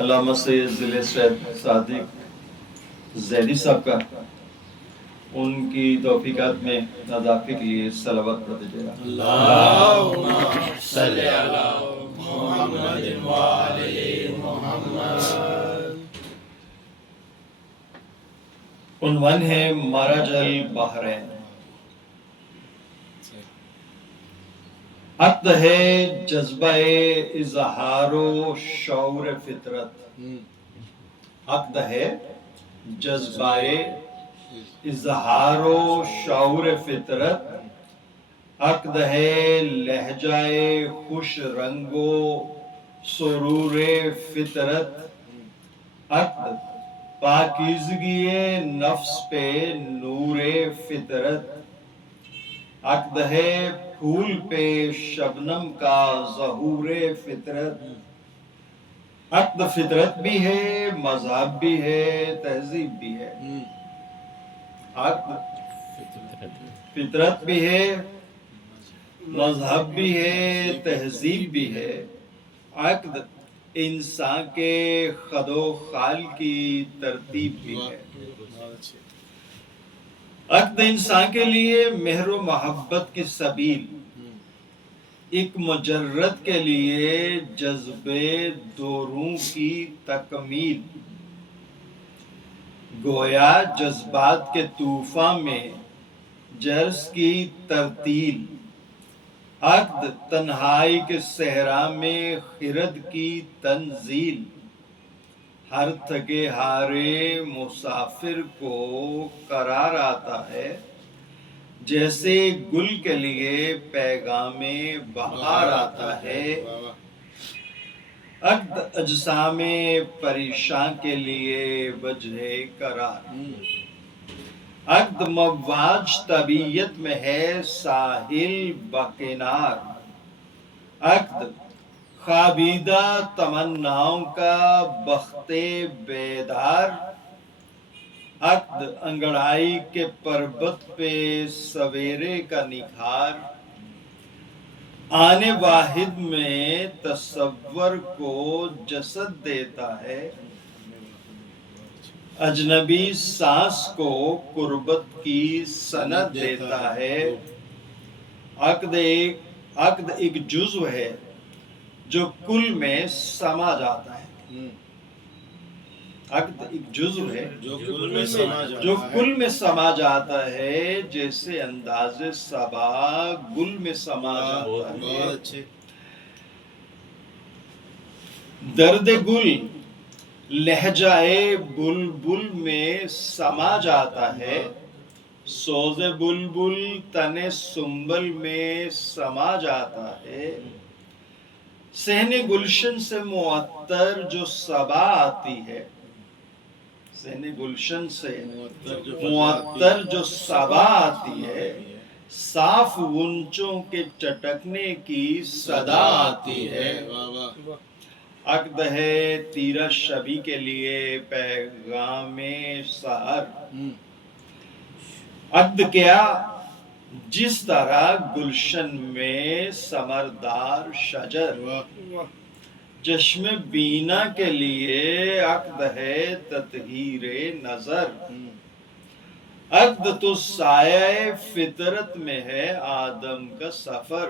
علامہ سید ضلع صادق زیدی صاحب کا ان کی توفیقات میں اضافے کے لیے صلوات پڑھتے جائے. اللہم صلی علی محمد وآل محمد. عنوان ہے مرج البحرین. عقد ہے جذبہ اظہار و شعور فطرت. عقد ہے جذبہ اظہار و شعور فطرت. عقد ہے لہجہ خوش رنگ و سرور فطرت. عقد پاکیزگی نفس پہ نور فطرت. عقد ہے پھول پہ شبنم کا ظہور فطرت. عقد فطرت بھی ہے، مذہب بھی ہے، تہذیب بھی ہے. عقد فطرت بھی ہے، مذہب بھی ہے، تہذیب بھی ہے. عقد انسان کے خد و خال کی ترتیب بھی ہے. عقد انسان کے لیے مہر و محبت کی سبیل، ایک مجرد کے لیے جذبے دو روح کی تکمیل. گویا جذبات کے طوفان میں جرس کی ترتیل. عقد تنہائی کے صحرا میں خرد کی تنزیل. ہر تھکے ہارے مسافر کو قرار آتا ہے، جیسے گل کے لیے پیغام بہار آتا ہے. عقد اجسام پریشان کے لیے وجہ قرار. عقد مواج طبیعت میں ہے ساحل بکنار. عقد خوابیدہ تمناؤں کا بخت بیدار. عقد انگڑائی کے پربت پہ سویرے کا نکھار. آنے واحد میں تصور کو جسد دیتا ہے، اجنبی سانس کو قربت کی سند دیتا ہے. عقد ایک جزو ہے جو کل میں سما جاتا ہے. عقد ایک جزو ہے جو کل میں سما جاتا ہے، جیسے انداز صبا گل میں سما جاتا ہے. درد گل لہجہ بلبل میں سما جاتا ہے، سوز بلبل تن سنبل میں سما جاتا ہے. صحن گلشن سے معطر جو صبا آتی ہے، صحن گلشن سے معطر جو صبا آتی ہے، صاف غنچوں کے چٹکنے کی صدا آتی ہے. عقد ہے تیرہ شبی کے لیے پیغام سحر. عقد کیا جس طرح گلشن میں ثمردار شجر. چشم بینا کے لیے عقد ہے تطہیر نظر. عقد تو سایہ فطرت میں ہے آدم کا سفر.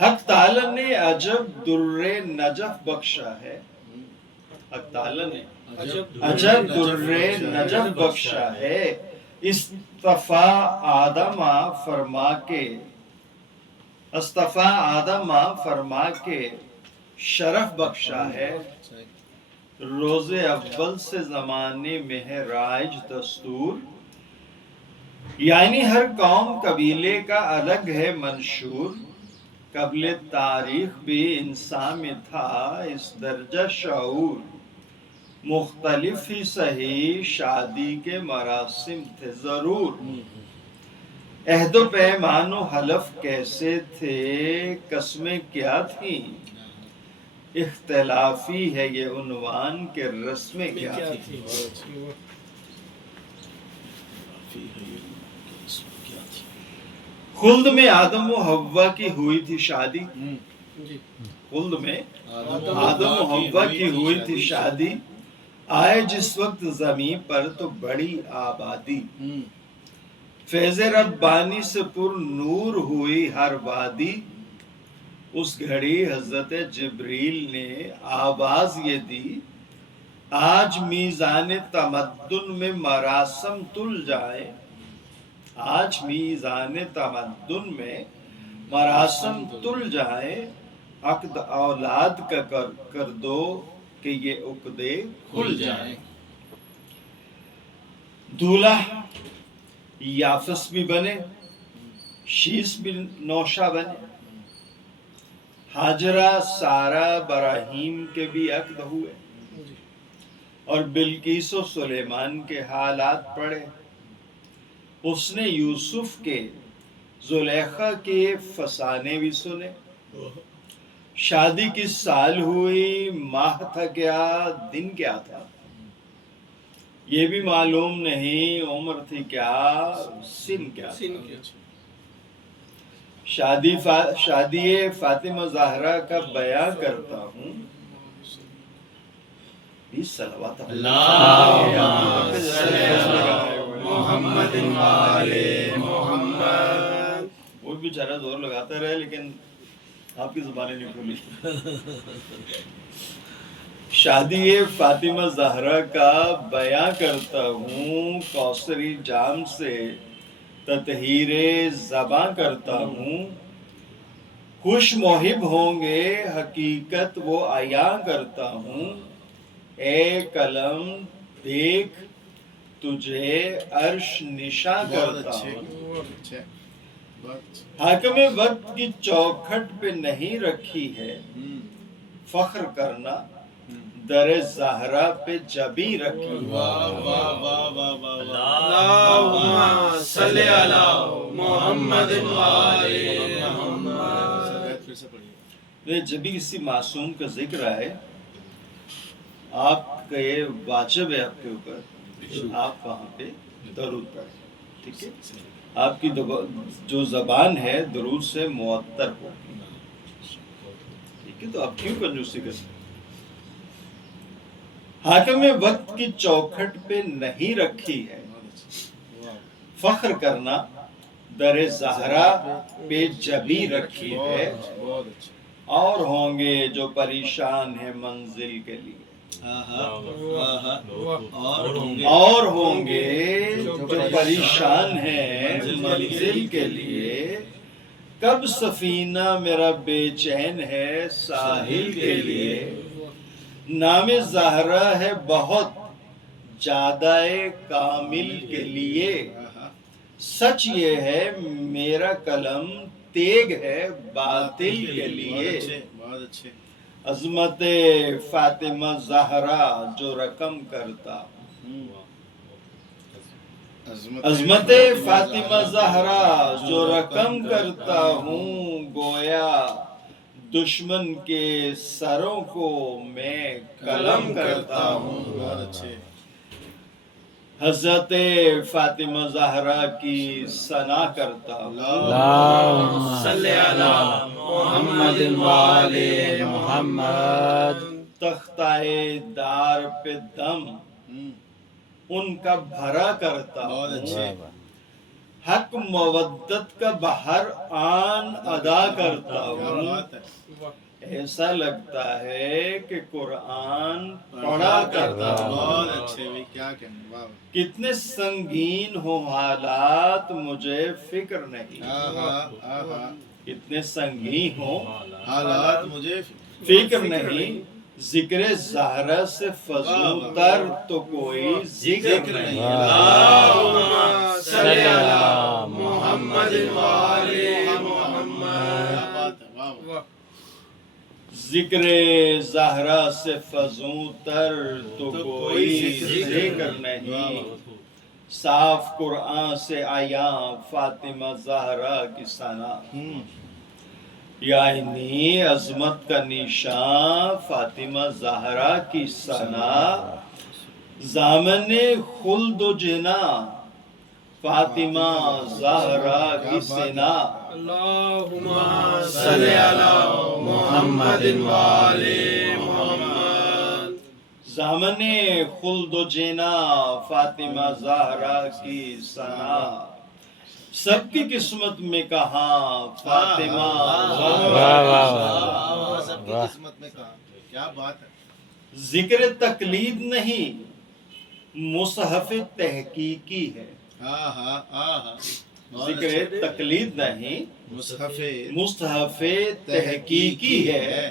حق تعالی نے عجب در نجف بخشا ہے. حق تعالی نے عجب در نجف بخشا ہے. استفا آدم فرما کے شرف بخشا ہے. روز اول سے زمانے میں ہے رائج دستور، یعنی ہر قوم قبیلے کا الگ ہے منشور. قبل تاریخ بھی انسان میں تھا اس درجہ شعور، مختلف ہی صحیح شادی کے مراسم تھے ضرور. عہد و پیمان و حلف کیسے تھے، قسمیں کیا تھیں، اختلافی ہے یہ عنوان کے رسمیں کیا تھیں. خلد میں آدم و حوا کی ہوئی تھی شادی، خلد میں آدم و حوا کی ہوئی تھی شادی، آئے جس وقت زمین پر تو بڑی آبادی، فیض ربانی سے پر نور ہوئی ہر وادی، اس گھڑی حضرت جبریل نے آواز یہ دی، آج میزان تمدن میں مراسم تل جائے، آج میزان تمدن میں مراسم تل جائے، عقد اولاد کا کر دو کہ یہ عقدے کھل جائیں، دولہا یافس بھی بنے، شیس بھی نوشہ بنے، ہاجرہ سارا براہیم کے بھی عقد ہوئے، اور بلقیس و سلیمان کے حالات پڑے، اس نے یوسف کے زلیخا کے فسانے بھی سنے، شادی کس سال ہوئی، ماہ تھا کیا، دن کیا تھا، یہ بھی معلوم نہیں، عمر تھی کیا، سن کیا تھا، شادی فاطمہ زہرا کا بیان کرتا ہوں، صلوات محمد محمد۔ وہ بھی بیچارہ زور لگاتا رہے لیکن آپ کی زبانیں نہیں کھلی۔ شادی فاطمہ زہرا کا بیان کرتا ہوں، کوثری جام سے تطہیر زباں کرتا ہوں، خوش محب ہوں گے حقیقت وہ عیاں کرتا ہوں، اے قلم دیکھ تجھے عرش نشاں کرتا ہوں، حاکم وقت کی چوکھٹ پہ نہیں رکھی ہے، فخر کرنا در زہرا پہ جبیں رکھی ہے، اللہم صلی علی محمد جب بھی کسی معصوم کا ذکر آئے، آپ کا یہ واجب ہے آپ کے اوپر، آپ وہاں پہ درود پڑھیں، ٹھیک ہے؟ آپ کی جو زبان ہے درود سے معطر ہو، ٹھیک ہے؟ تو آپ کیوں کنجوسی کر سکتے؟ حاکم وقت کی چوکھٹ پہ نہیں رکھی ہے، فخر کرنا در زہرا پہ جبیں رکھی ہے، اور ہوں گے جو پریشان ہیں منزل کے لیے، اور ہوں گے جو پریشان ہیں منزل کے لیے، کب سفینہ میرا بے چین ہے ساحل کے لیے، نام زہرا ہے بہت زیادہ کامل کے لیے، سچ یہ ہے میرا قلم تیگ ہے باطل کے لیے، عظمت فاطمہ زہرا جو رقم کرتا، عظمت فاطمہ زہرا جو رقم کرتا ہوں، گویا دشمن کے سروں کو میں قلم کرتا ہوں، حضرت فاطمہ زہرا کی ثنا کرتا ہوں، اللہم صلی علی محمد وآل محمد۔ تختہ دار پہ دم ان کا بھرا کرتا ہوں، حق مودت کا بہر آن ادا کرتا ہوں، ایسا لگتا ہے کہ قرآن پڑھا کرتا ہوں، کتنے سنگین ہو حالات مجھے فکر نہیں، کتنے سنگین ہو حالات مجھے فکر نہیں، ذکر زہرا سے فضو تر تو کوئی ذکر نہیں، اللہم صلی علی محمد وآل محمد۔ ذکر زہرا سے فضو تر تو کوئی ذکر نہیں، صاف قرآن سے عیاں فاطمہ زہرا کی ثنا، یعنی عظمت کا نشان فاطمہ زہرا کی ثنا، ضامن خلد و جنا فاطمہ زہرا کی سنا اللہم صلی علی محمد وآل محمد زامن خلد و جینا فاطمہ زہرا کی سنا سب کی قسمت میں کہاں فاطمہ سب کی قسمت میں کہا کیا بات ہے ذکر تقلید نہیں مصحف تحقیقی ہے ذکر تقلید نہیں مصحف تحقیقی ہے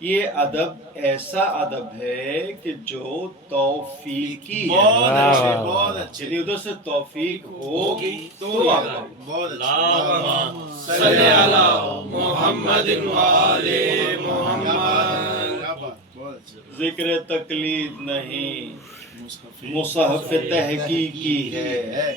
یہ ادب ایسا ادب ہے کہ جو توفیقی ہے بہت اچھے یعنی ادھر سے توفیق ہوگی تو آپ بہت صلی علی محمد وآل محمد ذکر تقلید نہیں مصحف تحقیقی ہے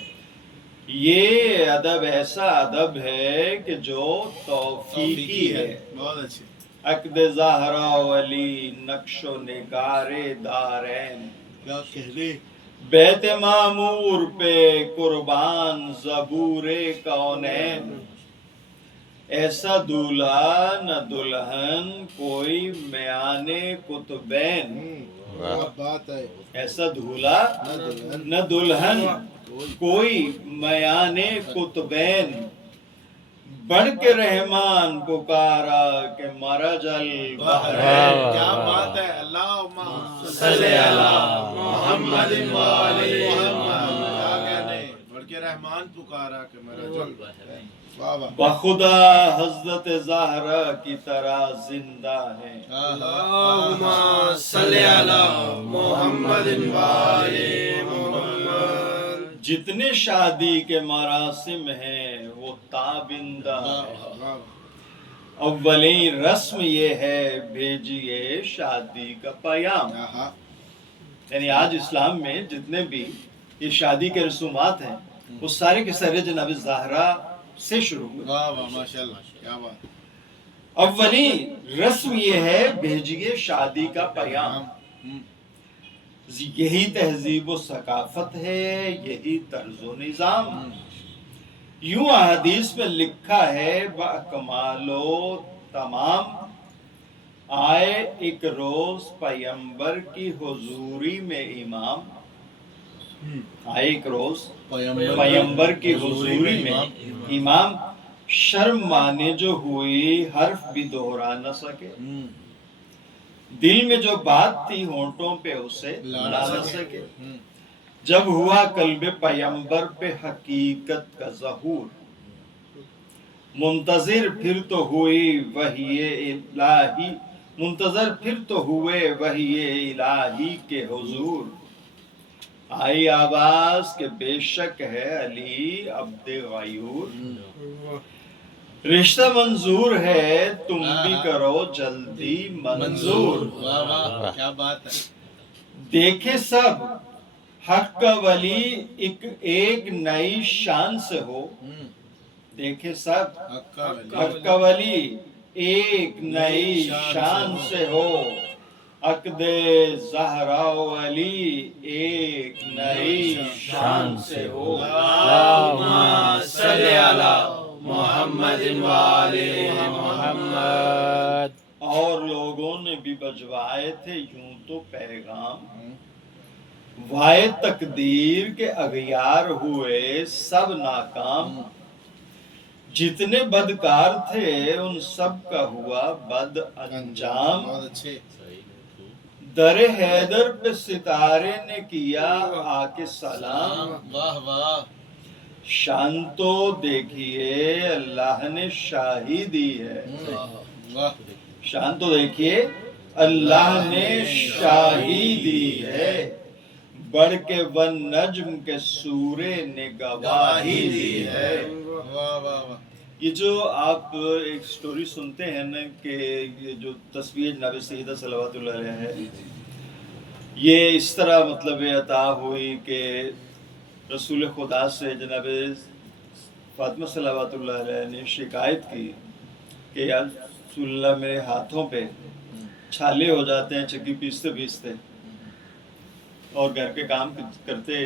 یہ ادب ایسا ادب ہے کہ جو توفیقی ہے بہت اچھے عقد زہرا ولی نقش و نگار دارین کیا کہنے بیت معمور پہ قربان زبور کونین ایسا دولہا نہ دلہن کوئی میان قطبین کیا بات ہے ایسا دولہا نہ دلہن کوئی میان قطبین بڑھ کے رحمان پکارا کہ مرج البحرین کیا بات ہے اللہم صلی علی محمد وآل محمد کیا کہنے بڑھ کے رحمان پکارا کہ مرج البحرین بخدا حضرت زہرا کی طرح زندہ ہے اللہم صلی علی محمد وآل محمد جتنے شادی کے مراسم ہیں وہ تابندہ ہے اولین رسم یہ ہے بھیجیے شادی کا پیام یعنی آج اسلام میں جتنے بھی یہ شادی کے رسومات ہیں وہ سارے کے سارے جناب زہرا سے شروع ہوئے ماشاءاللہ کیا بات اولین رسم یہ ہے بھیجیے شادی کا پیام یہی تہذیب و ثقافت ہے یہی طرز و نظام یوں احادیث میں لکھا ہے باکمال و تمام آئے ایک روز پیمبر کی حضوری میں امام آئے ایک روز پیمبر کی حضوری میں امام شرم مانے جو ہوئی حرف بھی دہرا نہ سکے دل میں جو بات تھی ہونٹوں پہ اسے لا نہ سکے جب ہوا قلب پیمبر پہ حقیقت کا ظہور منتظر پھر تو ہوئی وحی الہی منتظر پھر تو ہوئے وحی الہی کے حضور آئی آواز کہ بے شک ہے علی عبد غیور رشتہ منظور ہے تم بھی کرو جلدی منظور کیا بات ہے دیکھے سب حق کا ولی ایک نئی شان سے ہو دیکھے سب حق کا ولی ایک نئی شان سے ہو عقد زہرا علی ایک نئی شان سے ہو اللہم صلی علی محمد وآل محمد اور لوگوں نے بھی بجوائے تھے یوں تو پیغام وائے تقدیر کے اغیار ہوئے سب ناکام جتنے بدکار تھے ان سب کا ہوا بد انجام در حیدر پہ ستارے نے کیا آ کے سلام شان تو دیکھیے اللہ نے شاہی دی ہے شان تو دیکھیے اللہ نے شاہی دی ہے بڑھ کے ون نجم کے سورے نے گواہی دی ہے یہ جو آپ ایک سٹوری سنتے ہیں نا کہ یہ جو تصویر جناب سیدہ صلوات اللہ علیہ ہے یہ اس طرح مطلب عطا ہوئی کہ رسول خدا سے جناب فاطمہ صلوات اللہ علیہ نے شکایت کی کہ یا رسول اللہ میرے ہاتھوں پہ چھالے ہو جاتے ہیں چکی پیستے پیستے اور گھر کے کام کرتے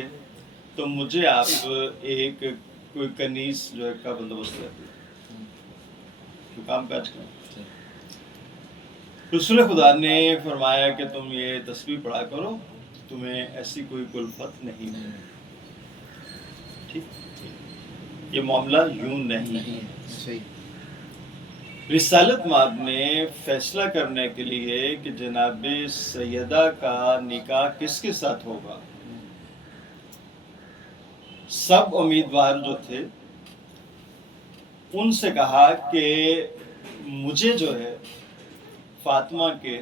تو مجھے آپ ایک کوئی کنیز جو ہے کا بندوبست کر دیا تو کام کاج کریں۔ رسول خدا نے فرمایا کہ تم یہ تسبیح پڑھا کرو، تمہیں ایسی کوئی کلفت نہیں ہے۔ ٹھیک، یہ معاملہ یوں نہیں ہے۔ صحیح۔ رسالت مآب نے فیصلہ کرنے کے لیے کہ جناب سیدہ کا نکاح کس کے ساتھ ہوگا، سب امیدوار جو تھے ان سے کہا کہ مجھے جو ہے فاطمہ کی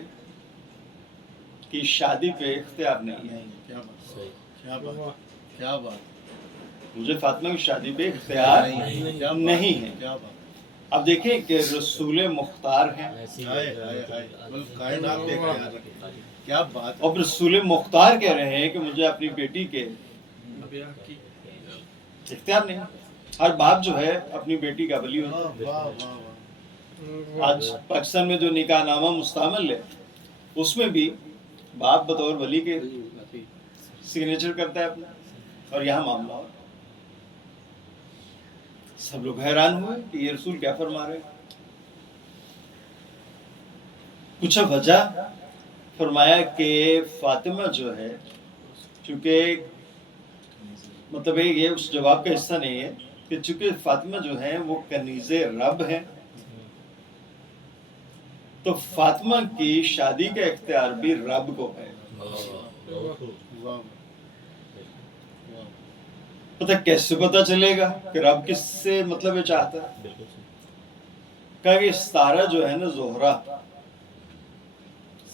شادی پہ اختیار نہیں ہے، کیا بات، کیا بات، کیا بات، مجھے فاطمہ کی شادی پہ اختیار نہیں ہے۔ کیا بات، اب دیکھیں کہ رسول مختار ہیں، ہائے ہائے ہائے، کائنات دیکھ رہے ہیں، کیا بات ہے۔ اور رسول مختار کہہ رہے ہیں کہ مجھے اپنی بیٹی کے اختیار نہیں۔ ہر باپ جو ہے اپنی بیٹی کا ولی ہوتا ہے۔ واہ واہ واہ، آج پاکستان میں جو نکاح نامہ مستعمل ہے اس میں بھی باپ بطور ولی کے سگنیچر کرتا ہے اپنا، اور یہاں معاملہ ہو۔ سب لوگ حیران ہوئے کہ یہ رسول کیا فرما رہے ہیں۔ پوچھا وجہ، فرمایا کہ فاطمہ جو ہے، چونکہ مطلب یہ اس جواب کا حصہ نہیں ہے کہ چونکہ فاطمہ جو ہے وہ کنیز رب ہے، تو فاطمہ کی شادی کا اختیار بھی رب کو ہے۔ واہ، پتہ کیسے پتہ چلے گا کہ رب کس سے مطلب یہ چاہتا ہے؟ کہا کہ ستارہ جو ہے نا زہرہ،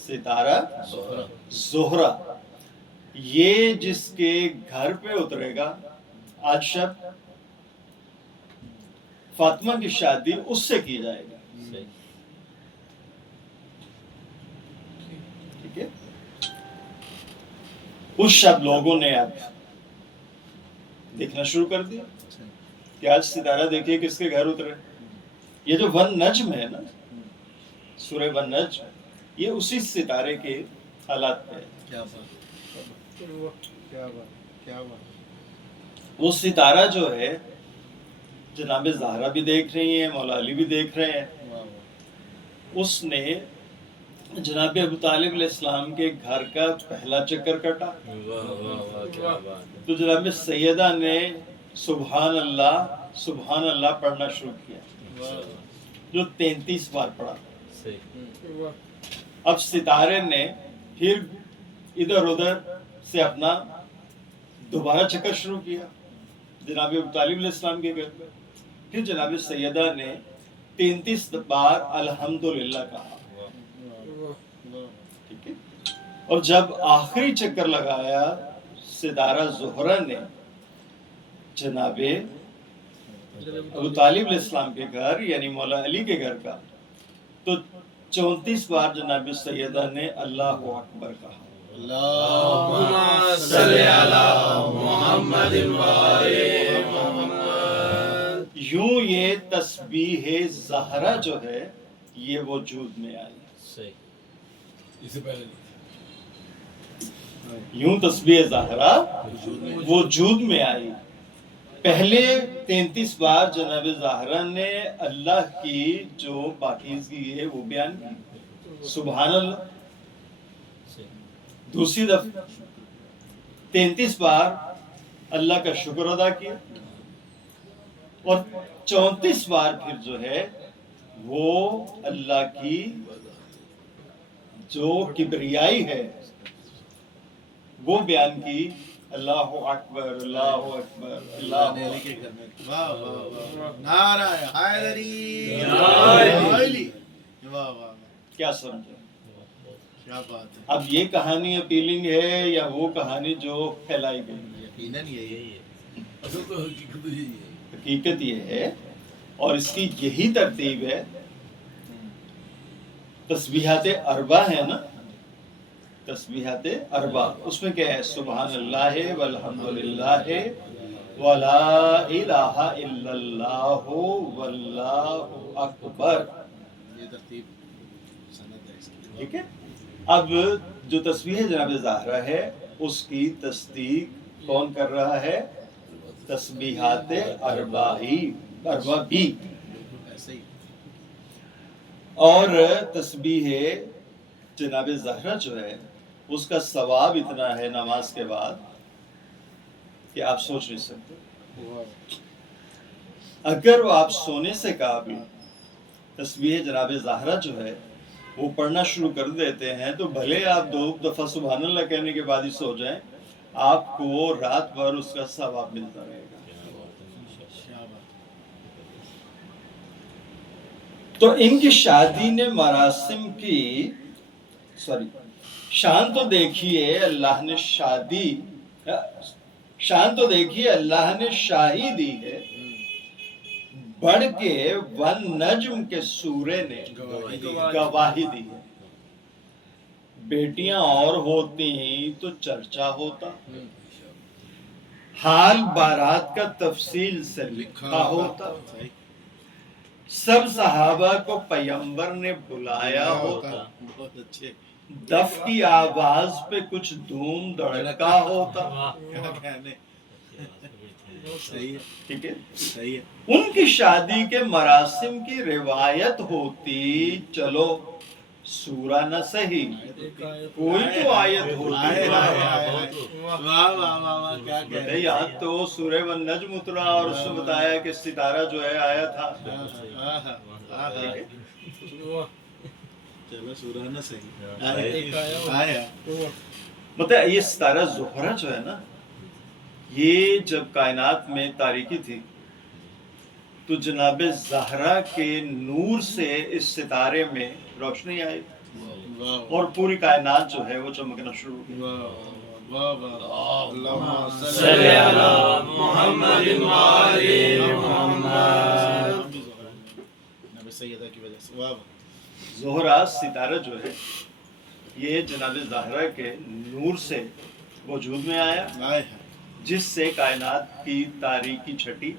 ستارہ زہرہ، یہ جس کے گھر پہ اترے گا آج شب، فاطمہ کی شادی اس سے کی جائے گی۔ ٹھیک ہے، اس شب لوگوں نے اب دیکھنا شروع کر دیا کہ آج ستارہ دیکھیے کس کے گھر اترے۔ یہ جو ون نجم ہے نا، سورہ ون نجم، یہ اسی ستارے کے حالات پہ ہے۔ کیا بات، کیا بات، کیا بات، وہ ستارہ جو ہے جناب زہرا بھی دیکھ رہی ہیں، مولا علی بھی دیکھ رہے ہیں، واہ واہ، اس نے جناب ابو طالب علیہ السلام کے گھر کا پہلا چکر کٹا تو جناب سیدہ نے سبحان اللہ پڑھنا شروع کیا، جو 33 بار پڑھا۔ اب ستارے نے پھر ادھر ادھر سے اپنا دوبارہ چکر شروع کیا جناب ابو طالب علیہ السلام کے گھر پہ۔ پھر جناب سیدہ نے 33 بار الحمدللہ کہا، ٹھیک ہے، اور جب آخری چکر لگایا ستارہ زہرہ نے جناب ابو طالب علیہ السلام کے گھر یعنی مولا علی کے گھر کا، تو 34 بار جناب سیدہ نے اللہ اکبر کہا۔ اللہم صلی علی محمد وآلِ محمد۔ یوں یہ تسبیح زہرہ جو ہے یہ وجود میں آئی۔ یوں تسبیح زہرہ وجود میں آئی۔ پہلے 33 بار جناب زہرہ نے اللہ کی جو پاکیزگی ہے وہ بیان کی، سبحان اللہ۔ دوسری دفعہ 33 بار اللہ کا شکر ادا کیا، اور 34 بار پھر جو ہے وہ اللہ کی جو کبریائی ہے وہ بیان کی، اللہ اکبر اللہ اکبر اللہ علی کے اکبر۔ گھر میں، واہ واہ واہ، نعرہ حیدری، نعرہ علی، واہ واہ، کیا سمجھے؟ کیا بات ہے۔ اب یہ کہانی اپیلنگ ہے یا وہ کہانی جو پھیلائی گئی؟ یقیناً یہی ہے، حقیقت یہ ہے، اور اس کی یہی ترتیب ہے۔ تسبیحات اربع ہے نا، تسبیحات اربع، اس میں کیا ہے؟ سبحان اللہ والحمدللہ ولا الہ الا اللہ واللہ اکبر، یہ ترتیب سند ہے اس کی۔ ٹھیک ہے۔ اب جو تسبیح جناب زہرہ ہے اس کی تصدیق کون کر رہا ہے؟ تسبیحات اربعی ایسے ہی اور تسبیح جناب زہرا جو ہے اس کا ثواب اتنا ہے نماز کے بعد کہ آپ سوچ نہیں سکتے. اگر وہ آپ سونے سے قبل تسبیح جناب زہرا جو ہے وہ پڑھنا شروع کر دیتے ہیں تو بھلے آپ 2 دفعہ سبحان اللہ کہنے کے بعد ہی سو جائیں، آپ کو رات بھر اس کا ثواب ملتا رہے گا. تو ان کی شادی نے مراسم کی شان تو دیکھیے اللہ نے شاہی دی ہے، بڑھ کے والنجم کے سورے نے گواہی دی ہے. بیٹیاں اور ہوتی تو چرچا ہوتا، حال بارات کا تفصیل سے لکھا ہوتا، سب صحابہ کو پیغمبر نے بلایا ہوتا، بہت اچھے دف کی آواز پہ کچھ دھوم دھڑکا ہوتا. کیا کہنے صحیح ہے ٹھیک ہے، صحیح ہے ان کی شادی کے مراسم کی روایت ہوتی، چلو سورہ نہ صحیح کوئی تو آیت ہوتی. واہ واہ واہ واہ کیا کہنے یہاں تو سورہ والنجم اترا اور اس نے بتایا کہ ستارہ جو ہے آیا تھا. چلو سورہ نہ صحیح آیا مطلب یہ ستارہ زہرہ جو ہے نا، یہ جب کائنات میں تاریکی تھی تو جناب زہرا کے نور سے اس ستارے میں روشنی آئی اور پوری کائنات جو ہے وہ چمکنا شروع ہو گئی. اللہم صلی علی محمد و آل محمد. نبی سیدہ کی وجہ سے واہ زہرہ ستارہ جو ہے یہ جناب زہرا کے نور سے وجود میں آیا، واہ جس سے کائنات کی تاریکی چھٹی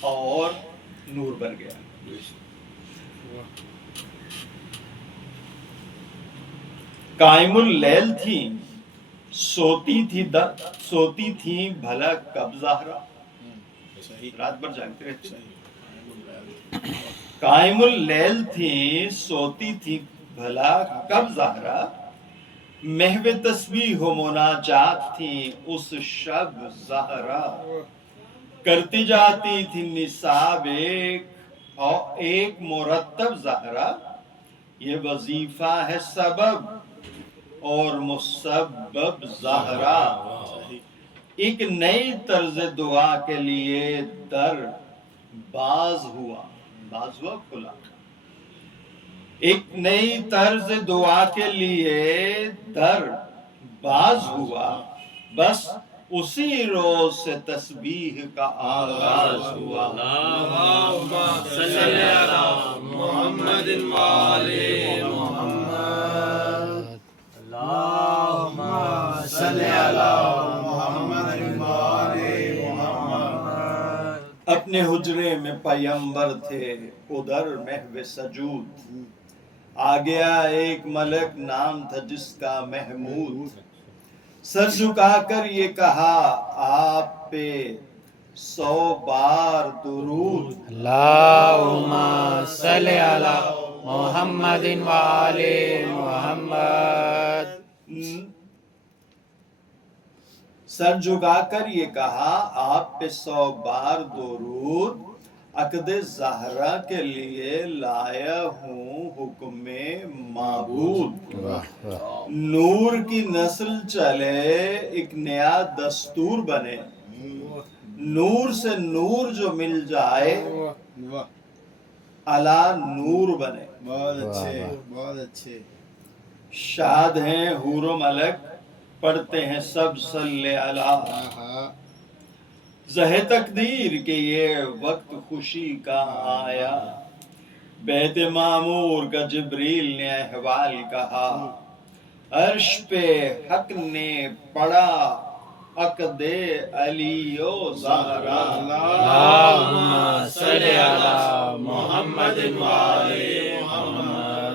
اور نور بن گیا. قائم اللیل تھی، سوتی تھی بھلا کب زہرا. صحیح رات بھر جاگتے رہتے. صحیح قائم اللیل تھی، سوتی تھی بھلا کب زہرا، محو تسبیح و مناجات تھی اس شب زہرا. کرتی جاتی تھی نصاب ایک مرتب زہرا، یہ وظیفہ ہے سبب اور مسبب زہرا. ایک نئی طرز دعا کے لیے در باز ہوا کھلا. ایک نئی طرز دعا کے لیے در باز ہوا، بس اسی روز سے تسبیح کا آغاز ہوا. اللہم صلی علی محمد و آل محمد. اللہم صلی علی محمد و آل محمد. اپنے حجرے میں پیغمبر تھے ادھر محو سجود، آ گیا ایک ملک نام تھا جس کا محمود. سر جھکا کر یہ کہا آپ پہ 100 بار درود. اللہم صلی علی محمد و آل محمد. سر جھکا کر یہ کہا آپ پہ 100 بار درود، عقد زہرا کے لیے لایا ہوں حکم معبود. نور کی نسل چلے ایک نیا دستور بنے، نور سے نور جو مل جائے اعلی نور بنے. بہت اچھے شاد ہیں حور و ملک پڑھتے ہیں سب صلی علی. زہ تقدیر کہ یہ وقت خوشی کا آیا، بیت معمور کا جبریل نے احوال کہا، عرش پہ حق نے پڑھا عقد علی و زہرا. اللہم صلی علی محمد و آل محمد.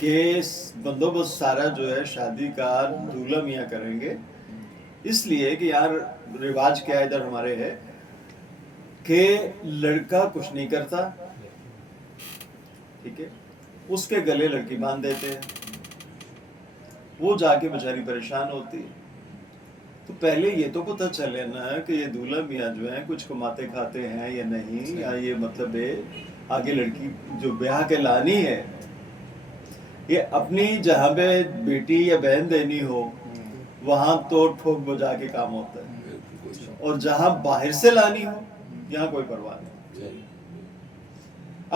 کہ بندوبست سارا جو ہے شادی کا دولہا میاں کریں گے، اس لیے کہ یار رواج کیا ادھر ہمارے ہے کہ لڑکا کچھ نہیں کرتا، ٹھیک ہے، اس کے گلے لڑکی باندھ دیتے ہیں، وہ جا کے بیچاری پریشان ہوتی ہے۔ تو پہلے یہ تو پتہ چلے نا کہ یہ دولہا میاں جو ہیں کچھ کماتے کھاتے ہیں یا نہیں، یا یہ مطلب ہے آگے لڑکی جو بیاہ کے لانی ہے، یہ اپنی جہاں پہ بیٹی یا بہن دینی ہو وہاں تو ٹھوک بجا کے کام ہوتا ہے، اور جہاں باہر سے لانی ہو یہاں کوئی پرواہ نہیں۔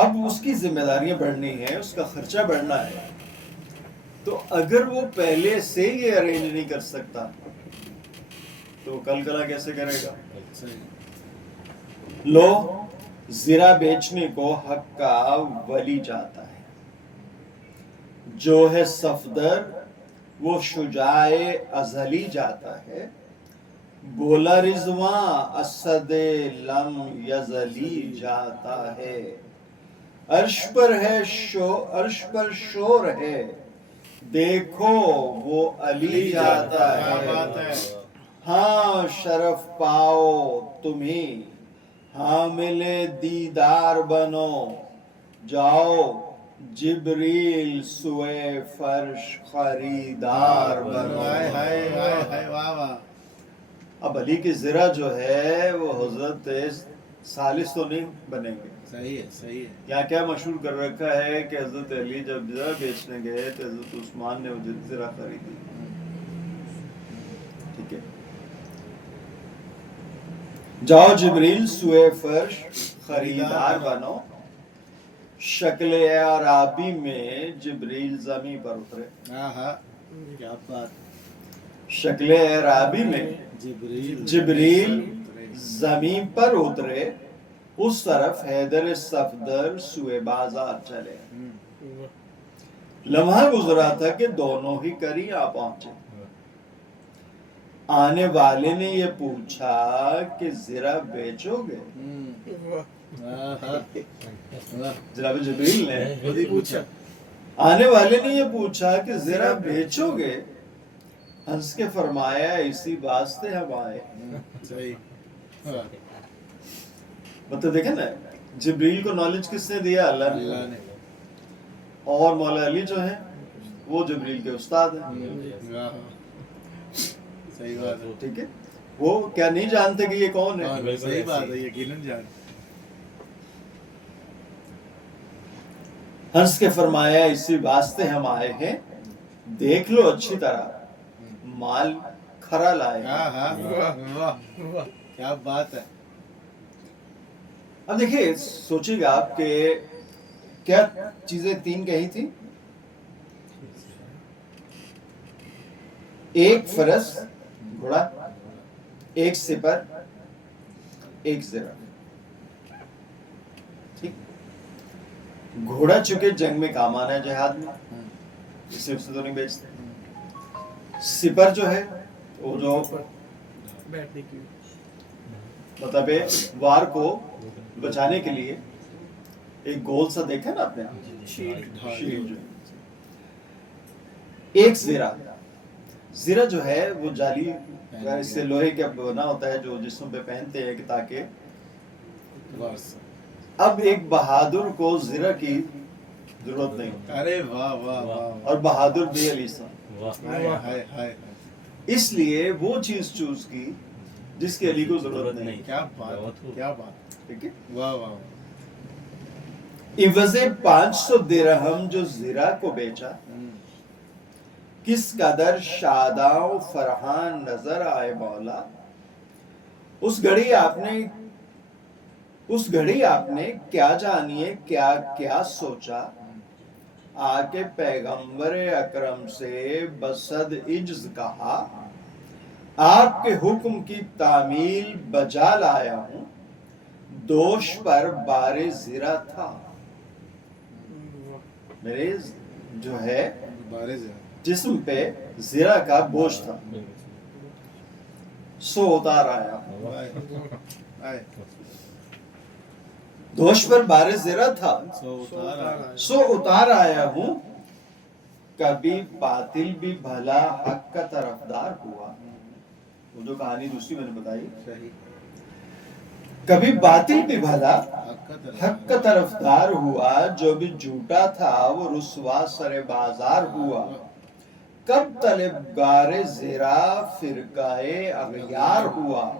اب اس کی ذمہ داریاں بڑھنی ہیں، اس کا خرچہ بڑھنا ہے، تو اگر وہ پہلے سے یہ ارینج نہیں کر سکتا تو کل کلا کیسے کرے گا؟ لو زرہ بیچنے کو حق کا ولی جاتا ہے، جو ہے صفدر وہ شجاع ازلی جاتا ہے، بولا رضواں اسد لم یزلی جاتا ہے، عرش پر ہے عرش پر شور ہے، دیکھو وہ علی جاتا ہے، ہاں شرف پاؤ تمہیں حامل دیدار بنو، جاؤ جبریل سوئے فرش خریدار بنو۔ اب علی کی زرہ جو ہے وہ حضرت ثالث تو نہیں بنیں گے۔ صحیح ہے، صحیح ہے۔ یہاں کیا مشہور کر رکھا ہے کہ حضرت علی جب زرہ بیچنے گئے تو حضرت عثمان نے وہ زرہ خریدی، ٹھیک ہے، جاؤ جبریل سوئے فرش خریدار بنو، شکل عرابی میں جبریل زمین پر اترے، کیا بات، شکل عرابی میں جبریل زمین پر اترے، اس طرف حیدر صفدر سوئے بازار چلے، لمحہ گزرا تھا کہ دونوں ہی قریب آ پہنچے، آنے والے نے یہ پوچھا کہ زرہ بیچو گے؟ جناب جبریل نے خود ہی پوچھا، آنے والے نے یہ پوچھا کہ زرہ بیچو گے؟ ہنس کے فرمایا اسی واسطے ہم آئے۔ صحیح، مطلب دیکھیں نا، جبریل کو نالج کس نے دیا؟ اللہ نے، اور مولا علی جو ہیں وہ جبریل کے استاد ہیں، صحیح بات ہے، ٹھیک ہے، وہ کیا نہیں جانتے کہ یہ کون ہے؟ صحیح بات ہے، یقیناً جان۔ ہنس کے فرمایا اسی واسطے ہم آئے ہیں، دیکھ لو اچھی طرح مال کھرا لائے ہیں۔ کیا بات ہے۔ اب دیکھیں سوچیے گا آپ کہ کیا چیزیں تین کہی تھی؟ ایک فرس گھوڑا، ایک سپر، ایک زرہ، ٹھیک، گھوڑا چکے جنگ میں کام آنا ہے، جہاد میں، اسے تو نہیں بیچتے، سپر جو ہے وہ جو مطلب وار کو بچانے کے لیے ایک گول سا دیکھا نا آپ نے، شیلڈ جو ہے، ایک زرہ، زرہ جو ہے وہ جالی اس سے لوہے کا بنا ہوتا ہے جو جسم پہ پہنتے ہیں کہ تاکہ، اب ایک بہادر کو زرہ کی ضرورت نہیں، ارے واہ واہ واہ، اور بہادر بھی علی صاحب، ہائے ہائے، اس لیے وہ چیز چوز کی جس کے علی کو ضرورت نہیں، کیا بات، کیا بات، ٹھیک ہے، واہ واہ، عوض 500 درہم جو زرہ کو بیچا، کس قدر شاداں و فرحان نظر آئے مولا، اس گھڑی آپ نے کیا جانیے کیا کیا سوچا، آ کے پیغمبر اکرم سے بصد عجز کہا، آپ کے حکم کی تعمیل بجا لایا ہوں، دوش پر بار زرہ تھا، میرے جو ہے جسم پہ زرہ کا بوجھ تھا، سو اتار آیا ہوں، دوش پر بار زرہ تھا، سو اتار آیا ہوں، کبھی باطل بھی بھلا حق کا طرفدار ہوا. وہ جو کہانی دوسری میں نے بتائی, صحیح. کبھی باطل بھی بھلا حق کا طرف. حق کا طرفدار ہوا, جو بھی جھوٹا تھا وہ رسوا سر بازار ہوا. کب طلبگار زیرا فرقائے اغیار ہوا,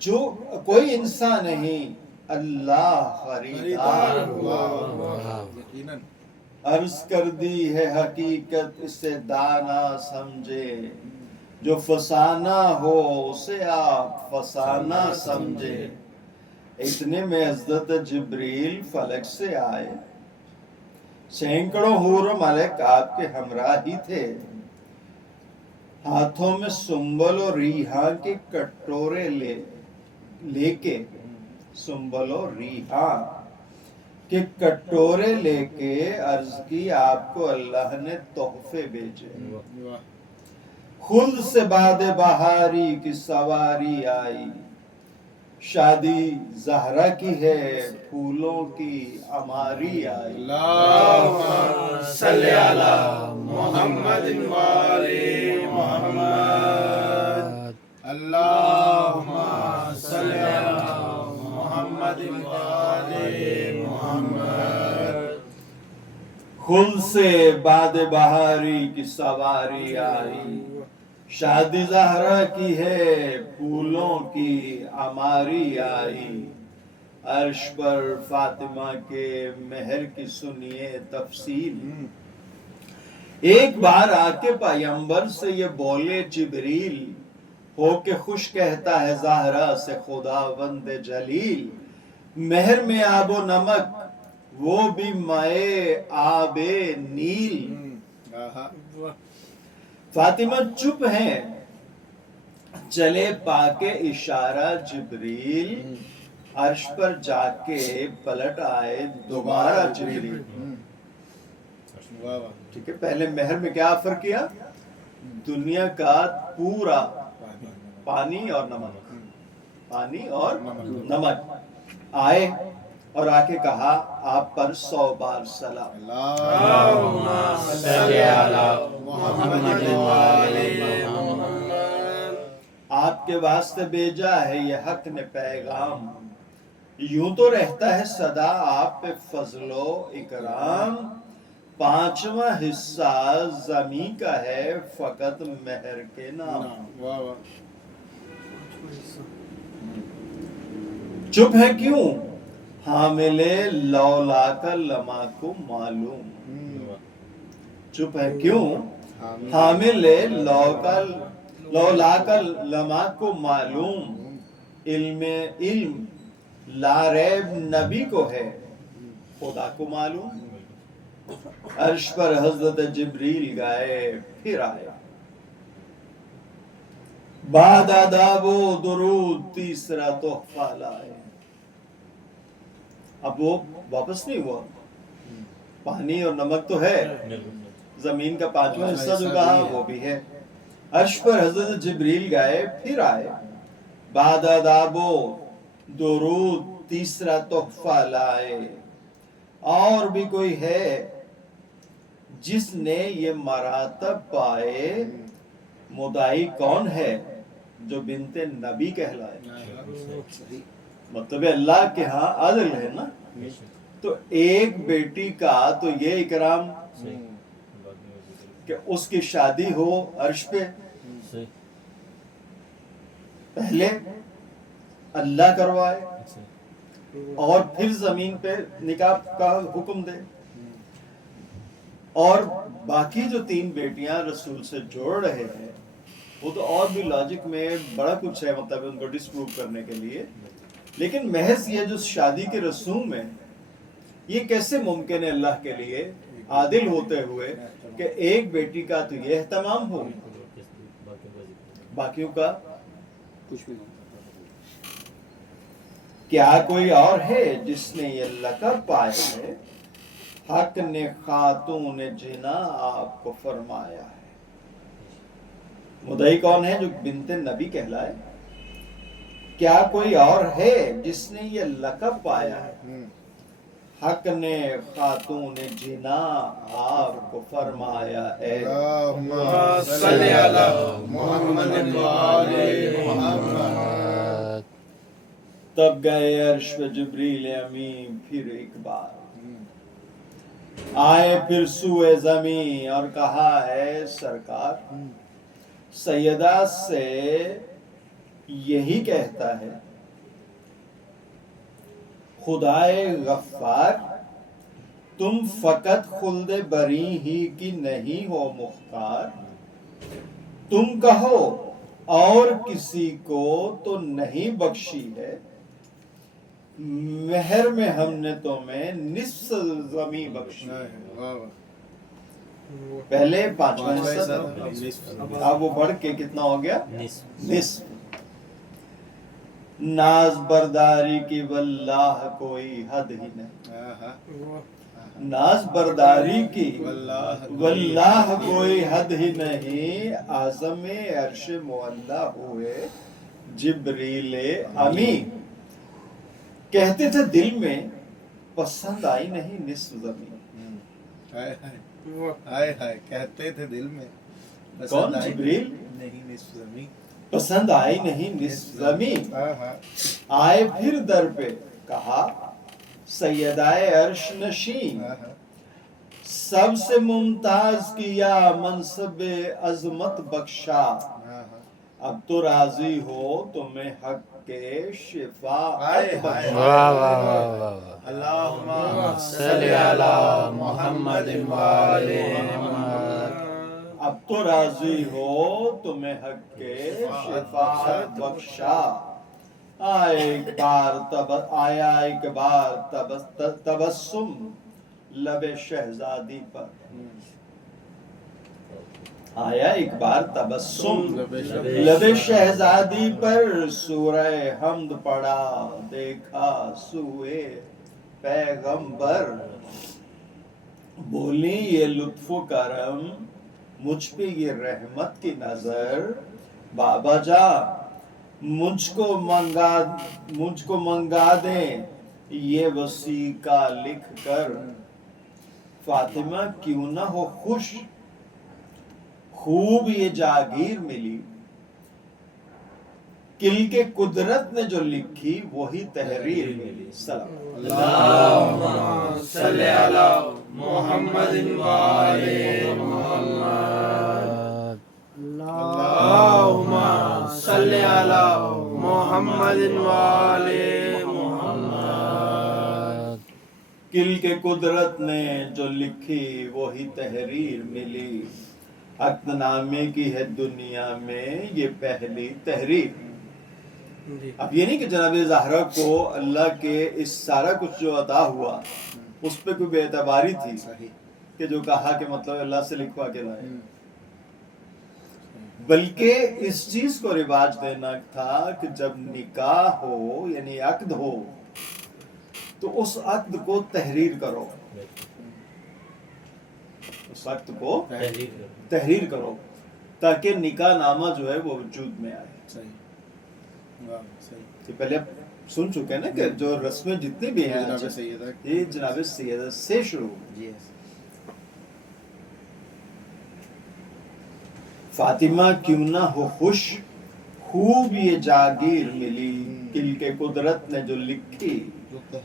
جو کوئی انسان نہیں اللہ خریدار ہوا. یقیناً. عرض کر دی ہے حقیقت اسے دانا سمجھے, جو فسانہ ہو اسے آپ فسانہ سمجھے. اتنے میں حضرت جبریل فلک سے آئے, سینکڑوں حور و ملک آپ کے ہمراہ ہی تھے. ہاتھوں میں سنبل و ریحاں کے کٹورے لے کے, سنبل و ریحاں کے کٹورے لے کے عرض کی آپ کو اللہ نے تحفے بھیجے. واہ. خلد سے باد بہاری کی سواری آئی, شادی زہرا کی ہے پھولوں کی اماری آئی. اللہم صلی علی محمد وآلِ محمد. اللہم صلی علی محمد وآلِ محمد. خلد سے باد بہاری کی سواری آئی, شادی زہرا کی ہے پھولوں کی اماری آئی. عرش پر فاطمہ کے مہر کی سنیے تفصیل. ایک بار آ کے پیغمبر سے یہ بولے جبریل, ہو کے خوش کہتا ہے زہرا سے خداوند جلیل. مہر میں آب و نمک وہ بھی مائے آب نیل. فاطمہ چپ ہیں, چلے پا کے اشارہ جبریل. عرش پر جا کے پلٹ آئے دوبارہ جبریل. ٹھیک ہے, پہلے مہر میں کیا آفر کیا؟ دنیا کا پورا پانی اور نمک, پانی اور نمک. آئے اور آ کے کہا آپ پر 100 بار سلام. اللہم صلی علی محمد وآلِ محمد. آپ کے واسطے بھیجا ہے یہ حق نے پیغام, یوں تو رہتا ہے صدا آپ پہ فضل و اکرام. 5واں حصہ زمین کا ہے فقط مہر کے نام. واہ واہ. چپ ہے کیوں حامل لولا کا لما کو معلوم. چپ ہے کیوں حامل لولا کا لما کو معلوم. علم لا ریب نبی کو ہے خدا کو معلوم. عرش پر حضرت جبریل گئے پھر آئے, بعد آداب و درود تیسرا تحفہ لائے. اب وہ واپس نہیں ہوا, پانی اور نمک تو ہے, زمین کا 5واں حصہ جو کہا وہ بھی ہے. عرش پر حضرت جبریل گئے پھر آئے, بعد آداب و درود تیسرا تحفہ لائے. اور بھی کوئی ہے جس نے یہ مراتب پائے, مدعی کون ہے جو بنت نبی کہلائے. مطلب اللہ کے ہاں عدل ہے نا, تو ایک بیٹی کا تو یہ اکرام کہ اس کی شادی ہو عرش پہ, پہلے اللہ کروائے اور پھر زمین پہ نکاح کا حکم دے. اور باقی جو 3 بیٹیاں رسول سے جوڑ رہے ہیں وہ تو اور بھی لاجک میں بڑا کچھ ہے, مطلب ان کو ڈسپروو کرنے کے لیے. لیکن محض یہ جو شادی کے رسوم ہے یہ کیسے ممکن ہے اللہ کے لیے عادل ہوتے ہوئے کہ ایک بیٹی کا تو یہ اہتمام ہو, باقیوں کا کچھ بھی نہیں. کیا کوئی اور ہے جس نے یہ لقب پایا ہے, حق نے خاتون جنا آپ کو فرمایا ہے. مدعی کون ہے جو بنت نبی کہلائے؟ کیا کوئی اور ہے جس نے یہ لقب پایا ہے, حق نے خاتون جنا آپ کو فرمایا ہے اللہم صلی علی محمد و آل محمد. تب گئے عرش پہ جبریل امین پھر ایک بار آئے پھر سوئے زمین اور کہا ہے سرکار سیدہ سے یہی کہتا ہے خدائے غفار تم فقط خلد بری ہی کی نہیں ہو مختار تم کہو اور کسی کو تو نہیں بخشی ہے مہر میں ہم نے تمہیں نصف زمین بخشی پہلے 5واں حصہ تھا اب وہ بڑھ کے کتنا ہو گیا نصف ناز برداری کی واللہ کوئی حد ہی نہیں ناز برداری کی واللہ کوئی حد ہی نہیں اعظم عرش معلا ہوئے جبریل امین کہتے تھے دل میں پسند آئی نہیں نصف زمین ہائے ہائے کہتے تھے دل میں کون جبریل نہیں نصف زمین پسند آئی نہیں نصف زمین آئے پھر در پہ کہا سیدائے عرش نشین سب سے ممتاز کیا منصب عظمت بخشا اب تو راضی ہو تمہیں حق کے شفاعت بخشا اللہم صلی علی محمد و آل محمد. اب تو راضی ہو تمہیں حق کے شفاعت بخشا آیا ایک بار تبسم لب شہزادی پر آیا ایک بار تبسم لب شہزادی پر سورہ حمد پڑھا دیکھا سوئے پیغمبر بولی یہ لطف و کرم مجھ پہ یہ رحمت کی نظر بابا جان مجھ کو منگا دیں یہ وسیقہ لکھ کر فاطمہ کیوں نہ ہو خوش خوب یہ جاگیر ملی کل کے قدرت نے جو لکھی وہی تحریر ملی سلام اللہم صلی علی محمد و آل محمد. اللہم صلی علی محمد و آل محمد. کل کے قدرت نے جو لکھی وہی تحریر ملی عقد نامے کی ہے دنیا میں یہ پہلی تحریر اب یہ نہیں کہ جناب زہرا کو اللہ کے اس سارا کچھ جو عطا ہوا اس پہ کوئی بے اعتباری تھی کہ جو کہا کہ مطلب اللہ سے لکھوا کے لائے بلکہ اس چیز کو رواج دینا تھا کہ جب نکاح ہو یعنی عقد ہو تو اس عقد کو تحریر کرو اس عقد کو تحریر کرو تاکہ نکاح نامہ جو ہے وہ وجود میں آئے کہ پہلے آپ سن چکے ہیں نا کہ جو رسمیں جتنی بھی ہیں یہ جناب سیدہ سے شروع فاطمہ کیوں نہ ہو خوش خوب یہ جاگیر ملی دل کے قدرت نے جو لکھی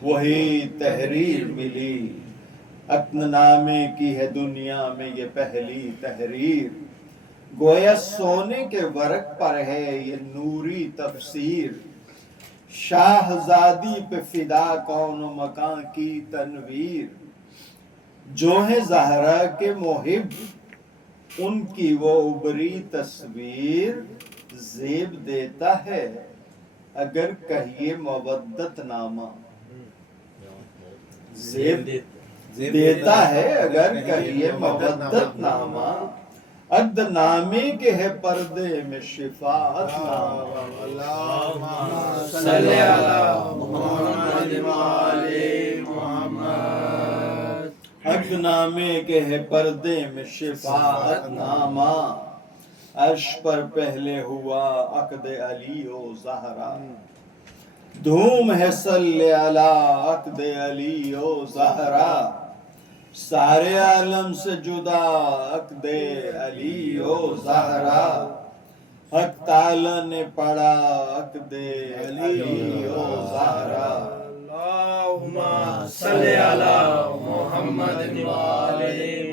وہی تحریر ملی عقد نامے کی ہے دنیا میں یہ پہلی تحریر گویا سونے کے ورق پر ہے یہ نوری تفسیر شاہزادی پہ فدا کون و مکان کی تنویر جو ہے زہرا کے محب ان کی وہ ابری تصویر زیب دیتا ہے اگر کہیے مودت نامہ زیب دیتا ہے اگر کہیے مودت نامہ عقد نامے کے ہے پردے میں شفاعت نامہ اللہم صلی علی محمد و آل محمد. عقد نامے کے ہے پردے میں شفاعت نامہ عرش پر پہلے ہوا عقد علی و زہرا دھوم ہے صلی علی عقد علی و زہرا، سارے عالم سے جدا عقد علی و زہرا، حق تعالی نے پڑھا عقد علی و زہرا۔ اللہم صلی علی محمد وآل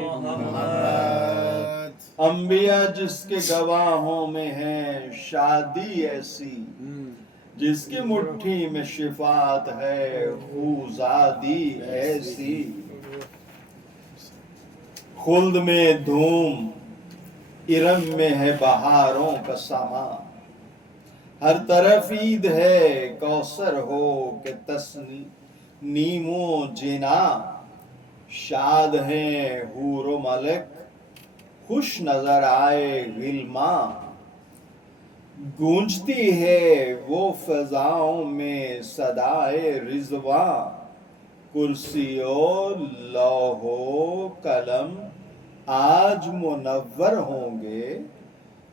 محمد۔ انبیاء جس کے گواہوں میں ہے شادی ایسی، جس کی مٹھی میں شفاعت ہے خوزادی ایسی، خلد میں دھوم ارم میں ہے بہاروں کا سما، ہر طرف عید ہے کوثر ہو کہ تسنیم و جنا، شاد ہیں حور و ملک خوش نظر آئے غلماں، گونجتی ہے وہ فضاؤں میں صدائے رضواں، کرسی و لوح و قلم آج منور ہوں گے،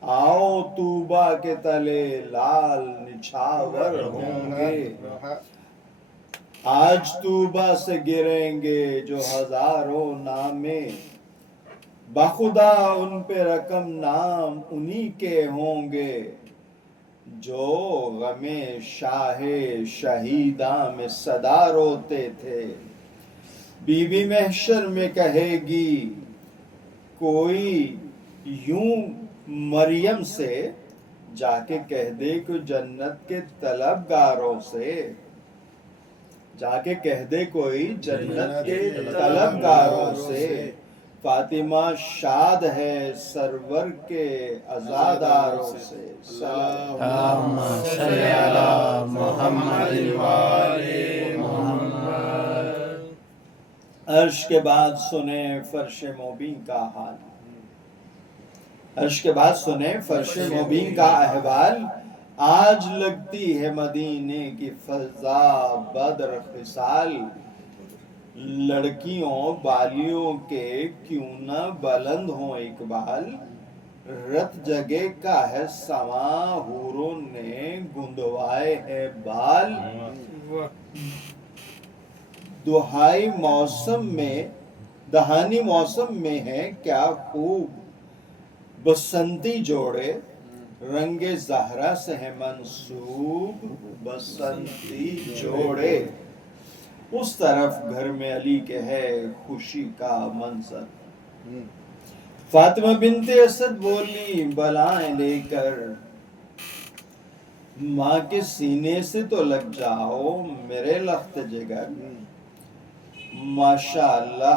آؤ طوبہ کے تلے لال نچھاور ہوں گے، آج طوبہ سے گریں گے جو ہزاروں نامے، بخدا ان پہ رقم نام انہی کے ہوں گے، جو غم شاہ شہیداں میں صدا روتے تھے، بی بی محشر میں کہے گی کوئی یوں مریم سے، جا کے کہہ دے کہ جنت کے طلبگاروں سے، جا کے کہہ دے کوئی جنت کے طلبگاروں سے، فاطمہ شاد ہے سرور کے عزاداروں سے۔ اللہم صلی علی محمد وآل محمد۔ عرش کے بعد سنیں فرش مبین کا حال، عرش کے بعد سنیں فرش مبین کا احوال، آج لگتی ہے مدینے کی فضا بدر خصال، لڑکیوں بالیوں کے کیوں نہ بلند ہوں اقبال، رت جگہ کا ہے سما حوروں نے گندوائے ہیں بال، دہائی موسم میں ہے کیا خوب، بسنتی جوڑے رنگ زہرا سے ہے منسوب، بسنتی جوڑے، اس طرف گھر میں علی کے ہے خوشی کا منظر، فاطمہ بنت اسد بولی بلائیں لے کر، ماں کے سینے سے تو لگ جاؤ میرے لخت جگر، ماشاءاللہ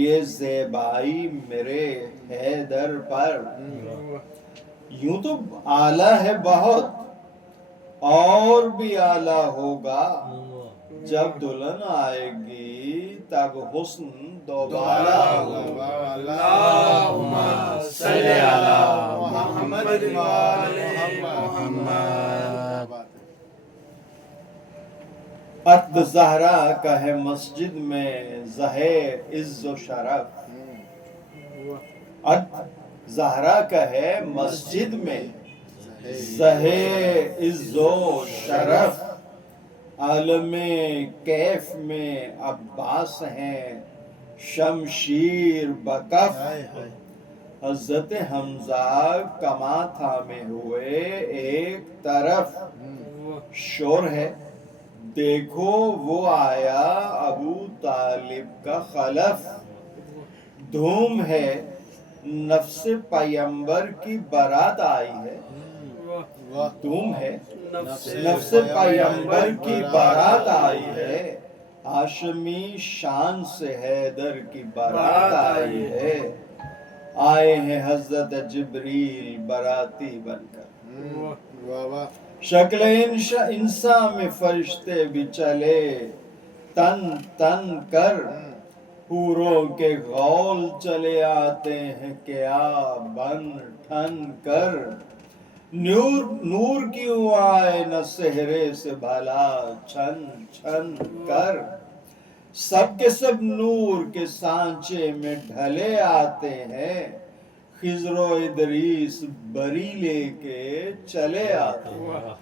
یہ زیبائی میرے حیدر پر، یوں تو اعلیٰ ہے بہت اور بھی اعلیٰ ہوگا، جب دلہن آئے گی تب حسن دوبالا ہوگا۔ اللہم صلی علی محمد وآل محمد۔ عقد زہرا کا ہے مسجد میں زہے عز و شرف، عقد زہرا کا ہے مسجد میں زہے عز و شرف، عالم کیف میں عباس ہیں شمشیر بکف، حضرت حمزہ کما تھامے ہوئے ایک طرف، شور ہے دیکھو وہ آیا ابو طالب کا خلف، دھوم ہے نفس پیمبر کی بارات آئی ہے، دھوم ہے نفس پیمبر کی بارات آئی ہے، ہاشمی شان سے حیدر کی بارات آئی ہے، آئے ہیں حضرت جبریل باراتی بن کر، شکل انسان میں فرشتے بھی چلے تن تن کر، حوروں کے غول چلے آتے ہیں کیا بن ٹھن کر، نور کیوں آئے نہ سہرے سے بھلا چھن چھن کر، سب کے سب نور کے سانچے میں ڈھلے آتے ہیں، خضر و ادریس بری لے کے چلے آتے ہیں،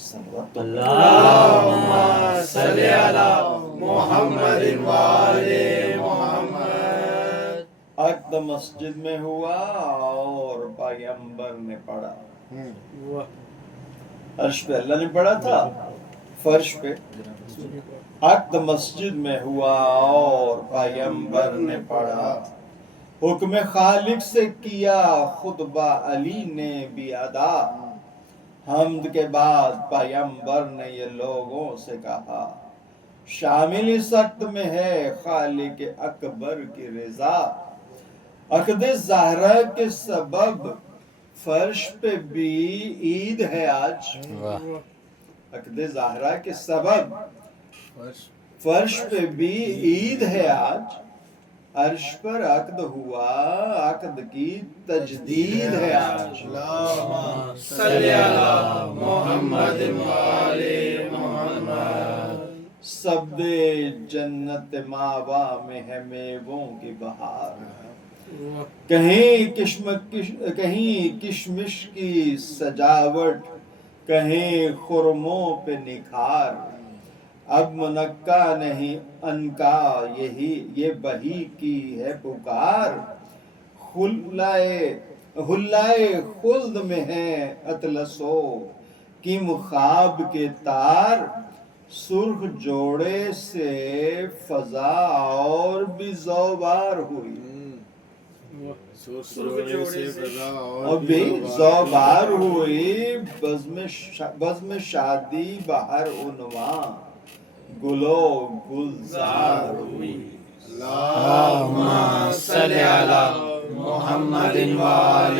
صلوات اللهم صل على محمد وآل محمد. عقد مسجد میں ہوا اور پیغمبر نے پڑھا. عرش پہ اللہ نے پڑھا تھا، فرش پہ. عقد مسجد میں ہوا اور پیغمبر نے پڑھا. حکم خالق سے کیا خطبہ علی نے بھی ادا. حمد کے بعد پیغمبر نے یہ لوگوں سے کہا، شامل اس عقد میں ہے خالق اکبر کی رضا. عقد زہرا کے سبب فرش پہ بھی عید ہے آج. عقد زہرا کے سبب فرش پہ بھی عید ہے آج. عرش پر عقد ہوا، عقد کی تجدید ہے آج. اللهم صل على محمد وآل محمد. سبد جنت ماوا میں ہے میووں کی بہار. کہیں کشمش کی سجاوٹ، کہیں خرموں پہ نکھار. اب منقع نہیں انکا یہ بہی کی ہے پکار. حلائے خلد میں ہے اطلسو کی خواب کے تار. سرخ جوڑے سے فضا اور بھی زوبار ہوئی، اور بھی زوبار ہوئی. بزم شادی بہر عنوان، گلو گلزار ہوئی. اللهم صل على محمد وآل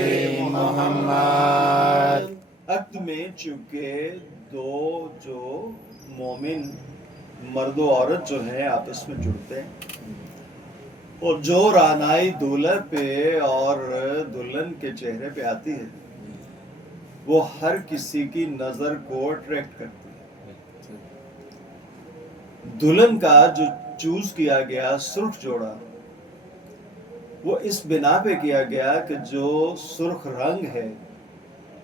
محمد. عقد میں چونکہ دو جو مومن مرد و عورت جو ہیں آپس میں جڑتے ہیں، اور جو رانائی دولہا پہ اور دلہن کے چہرے پہ آتی ہے وہ ہر کسی کی نظر کو اٹریکٹ کرتی ہے. دلہن کا جو چوز کیا گیا سرخ جوڑا، وہ اس بنا پہ کیا گیا کہ جو سرخ رنگ ہے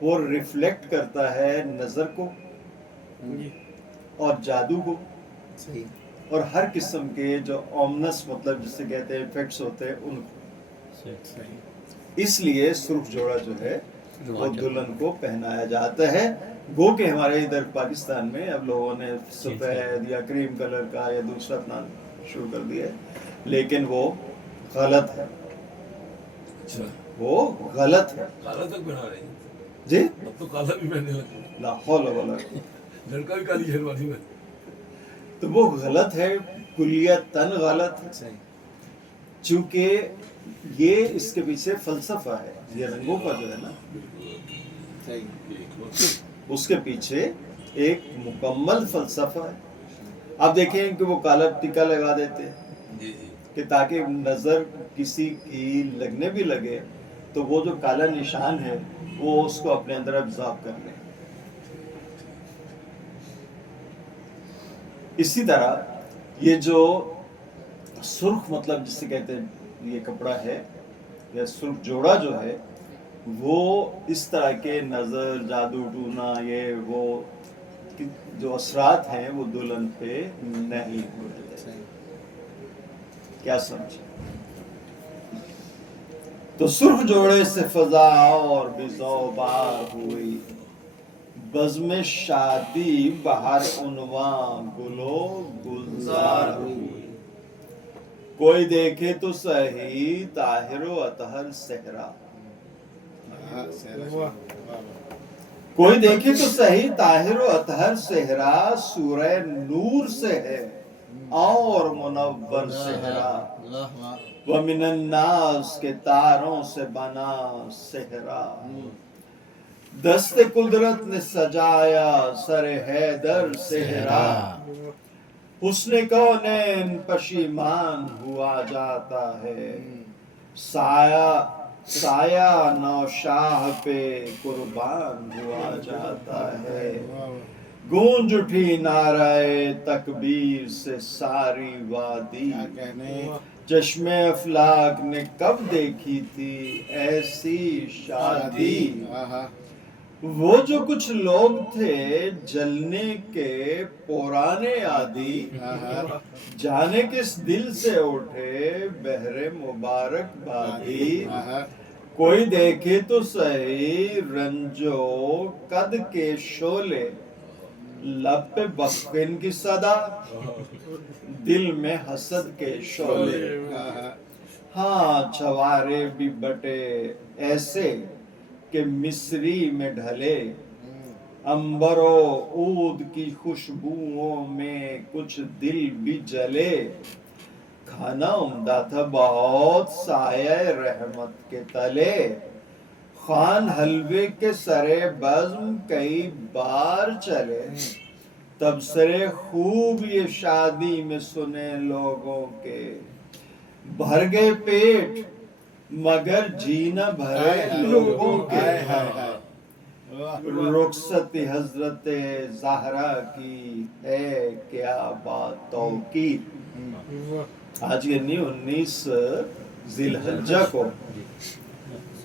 وہ ریفلیکٹ کرتا ہے نظر کو اور جادو کو اور ہر قسم کے جو اومنس مطلب جس سے کہتے ہیں ایفیکٹس ہوتے ہیں ان کو. اس لیے سرخ جوڑا جو ہے وہ دلہن کو پہنایا جاتا ہے. گو کہ ہمارے ادھر پاکستان میں اب لوگوں نے سفید یا کریم کلر کا یا دوسرا اپنا شروع کر دیا ہے، لیکن وہ غلط ہے. وہ غلط ہے. کالا تک پہنا رہے ہیں جی اب تو کالا بھی پہننے لگے، لا حول ولا قوة. لڑکا بھی کالی شیروانی میں. تو وہ غلط ہے، کلیتاً غلط ہے. چونکہ یہ اس کے پیچھے فلسفہ ہے، یہ رنگوں کا جو ہے نا اس کے پیچھے ایک مکمل فلسفہ ہے. آپ دیکھیں کہ وہ کالا ٹکا لگا دیتے ہیں جی جی کہ تاکہ نظر کسی کی لگنے بھی لگے تو وہ جو کالا نشان ہے وہ اس کو اپنے اندر ابزارب کر لیں. اسی طرح یہ جو سرخ مطلب جس سے کہتے ہیں یہ کپڑا ہے یا سرخ جوڑا جو ہے وہ اس طرح کے نظر جادو ٹونا یہ وہ جو اثرات ہیں وہ دلہن پہ نہیں ہوتے. کیا سمجھے؟ تو سرخ جوڑے سے فضا اور بھی زوبار ہوئی. بزم شادی بہر عنوان، گلو گلزار ہوئی. کوئی دیکھے تو سہی طاہر و اطہر صحرا. کوئی دیکھے تو صحیح طاہر و اطہر صحرا. سورہ نور سے ہے اور منور صحرا. ومن الناس کے تاروں سے بنا صحرا. دست قدرت نے سجایا سر حیدر صحرا. حسن کونین پشیمان ہوا جاتا ہے. سایہ نوشاہ پہ قربان ہوا جاتا ہے. گونج اٹھی نعرہ تکبیر سے ساری وادی. چشم افلاک نے کب دیکھی تھی ایسی شادی. وہ جو کچھ لوگ تھے جلنے کے پرانے عادی، جانے کس دل سے اٹھے بہر مبارک بادی، کوئی دیکھے تو صحیح رنجو قد کے شعلے، لب پہ بخن کی صدا، دل میں حسد کے شعلے۔ ہاں چھوارے بھی بٹے ایسے کہ مصری میں ڈھلے، عنبر و عود کی خوشبوؤں میں کچھ دل بھی جلے، کھانا عمدہ تھا بہت سایہ رحمت کے تلے، خوان حلوے کے سرے بزم کئی بار چلے، تبصرے خوب یہ شادی میں سنے لوگوں کے، بھر گئے پیٹ مگر جی نہ بھرے لوگوں کے، رخصتی حضرت زہرا کی ہے کیا بات توقیر۔ آج یعنی 19 ذی الحجہ کو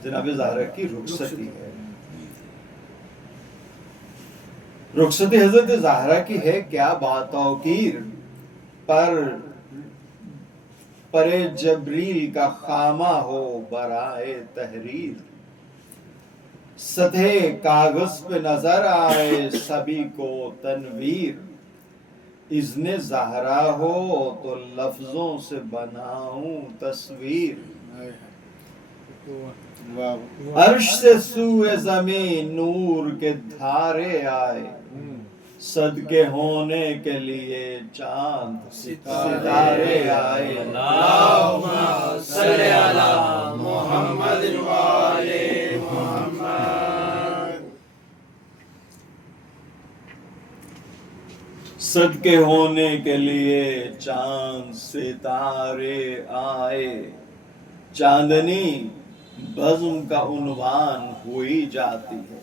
جناب زہرا کی رخصتی ہے۔ رخصتی حضرت زہرا کی ہے کیا بات توقیر، پر جبریل کا خامہ ہو برائے تحریر، سطح کاغذ پہ نظر آئے سبھی کو تنویر، اذن زہرا ہو تو لفظوں سے بناؤں تصویر، عرش سے سوئے زمین نور کے دھارے آئے، صدقے ہونے کے لیے چاند ستارے آئے، اللہم صلی علی محمد و آل محمد۔ صدقے ہونے کے لیے چاند ستارے آئے، چاندنی بزم کا عنوان ہوئی جاتی ہے،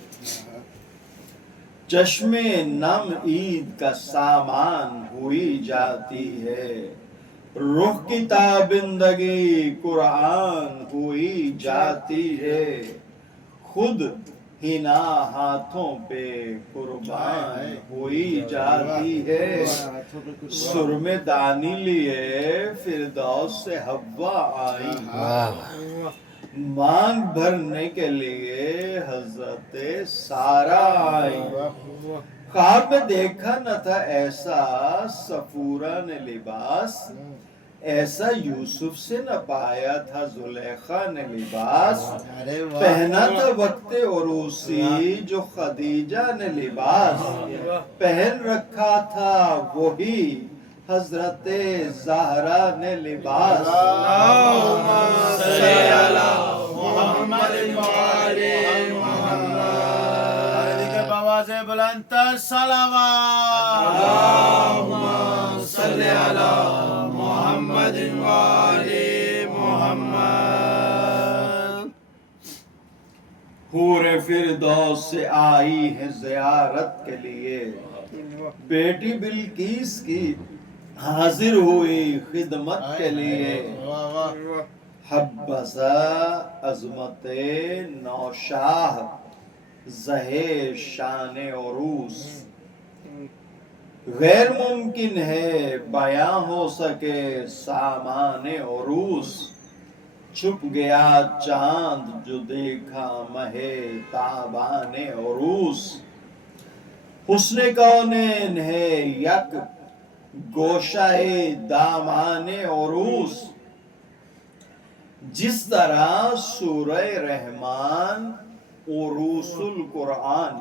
چشم نم عید کا سامان ہوئی جاتی ہے، رخ کی تابندگی قرآن ہوئی جاتی ہے، خود ہنا ہاتھوں پہ قربان ہوئی جاتی ہے، سرم دانی لیے فردوس سے حوا آئی، مانگ بھرنے کے لیے حضرت سارا آئی، خواب میں دیکھا نہ تھا ایسا صفورہ نے لباس، ایسا یوسف سے نہ پایا تھا زلیخا نے لباس، پہنا تھا وقت عروسی جو خدیجہ نے لباس، پہن رکھا تھا وہی حضرت زہرا نے لباس، اللہم صلی علی محمد و آل محمد۔ دیکھیں بآواز بلند تر صلوات، اللہم صلی علی محمد و آل محمد۔ حور فردوس سے آئی ہے زیارت کے لیے، بیٹی بلقیس کی حاضر ہوئی خدمت کے لیے، حبذا عظمت نوشاہ زہے شان عروس، غیر ممکن ہے بیاں ہو سکے سامان عروس، چھپ گیا چاند جو دیکھا مہ تابان عروس، حسن کونین ہے یک گوشہ دامان عروس، جس طرح سورہ رحمان عروس القرآن،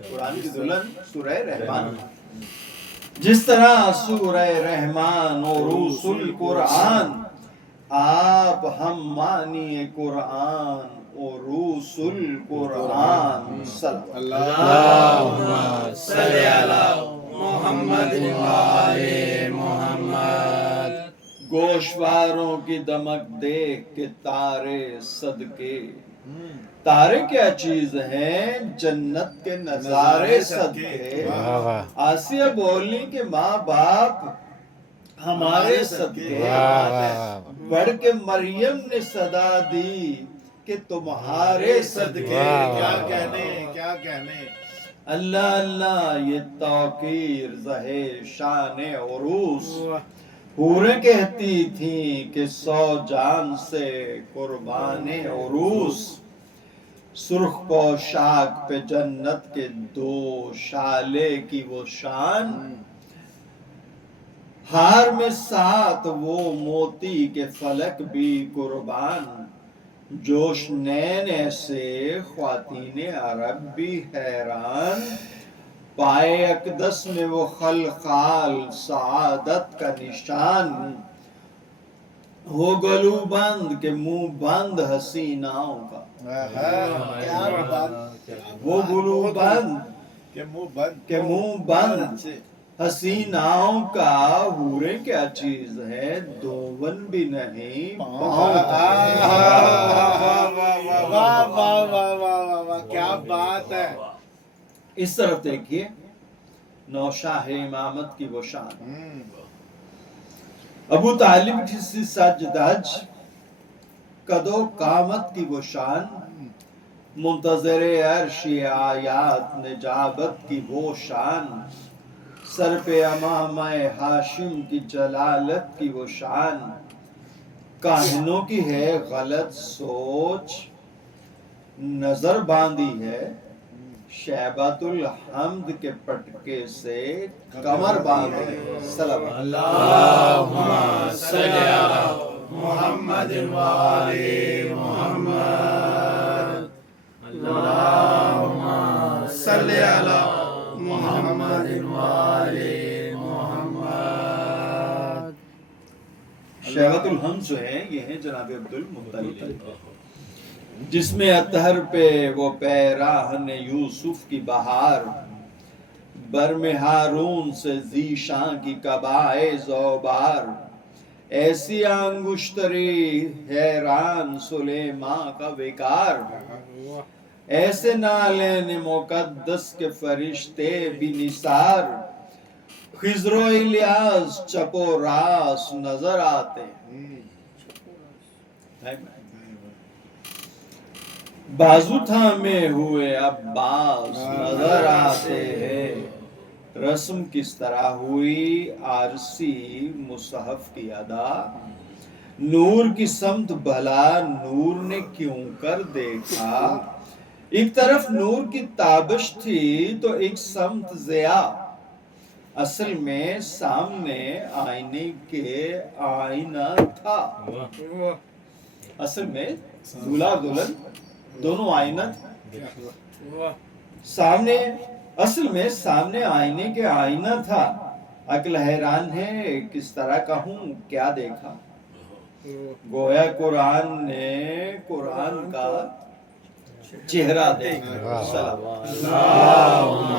قرآن کی دلہن سورہ رحمان، جس طرح سورہ رحمان عروس القرآن، آپ ہم مانی قرآن عروس القرآن، صلی اللہم صلی علی محمد و آل محمد۔ گوشواروں کی دمک دیکھ کے تارے صدقے، تارے کیا چیز ہیں جنت کے نظارے صدقے، آسیہ بولی کہ ماں باپ ہمارے صدقے، بڑھ کے مریم نے صدا دی کہ تمہارے صدقے کیا کہنے کیا کہنے اللہ اللہ یہ توقیر زہے شان عروس حوریں کہتی تھیں کہ 100 جان سے قربان عروس سرخ پوشاک پہ جنت کے 2 شالے کی وہ شان ہار میں 7 وہ موتی کے فلک بھی قربان جوش نین ایسے خواتین عرب بھی حیران پائے اقدس میں وہ خلخال سعادت کا نشان ہو گلو بند کے منہ بند حسیناؤں کا کیا بات وہ گلو بند کہ منہ بند کے منہ بند حسیناؤں کا حوریں کیا چیز ہے دوون بھی نہیں پاؤں کیا بات ہے اس طرف دیکھیے نوشاہ امامت کی وہ شان ابو طالب کی سج دج قدو قامت کی وہ شان منتظر عرش آیات نجابت کی وہ شان سر پہ امامہ ہاشم کی جلالت کی وہ شان کاہنوں کی ہے غلط سوچ نظر باندھی ہے شہبت الحمد کے پٹکے سے کمر باندھے سلام اللہم صلی علی محمد وآل محمد اللہم صلی علی محمد وآل محمد شہبت الحمد جو ہے یہ ہے جناب عبد المطلب جس میں اطہر پہ وہ پیراہن یوسف کی بہار برم ہارون سے ذیشان کی قبائے زوبار ایسی انگشتری حیران سلیمان کا وقار ایسے نالین مقدس کے فرشتے بھی نثار خضر و الیاس چپ و راس نظر آتے بازو تھامے ہوئے عباس نظر آتے ہیں رسم کس طرح ہوئی عارسی مصحف کی ادا نور کی سمت بھلا نور نے کیوں کر دیکھا ایک طرف نور کی تابش تھی تو ایک سمت ضیا اصل میں سامنے آئینے کے آئینہ تھا اصل میں دولہا دلہن دونوں آئینہ سامنے اصل میں سامنے آئینے کے آئینہ تھا عقل حیران ہے کس طرح کہوں کیا دیکھا گویا قرآن نے قرآن کا چہرہ دیکھا اللہم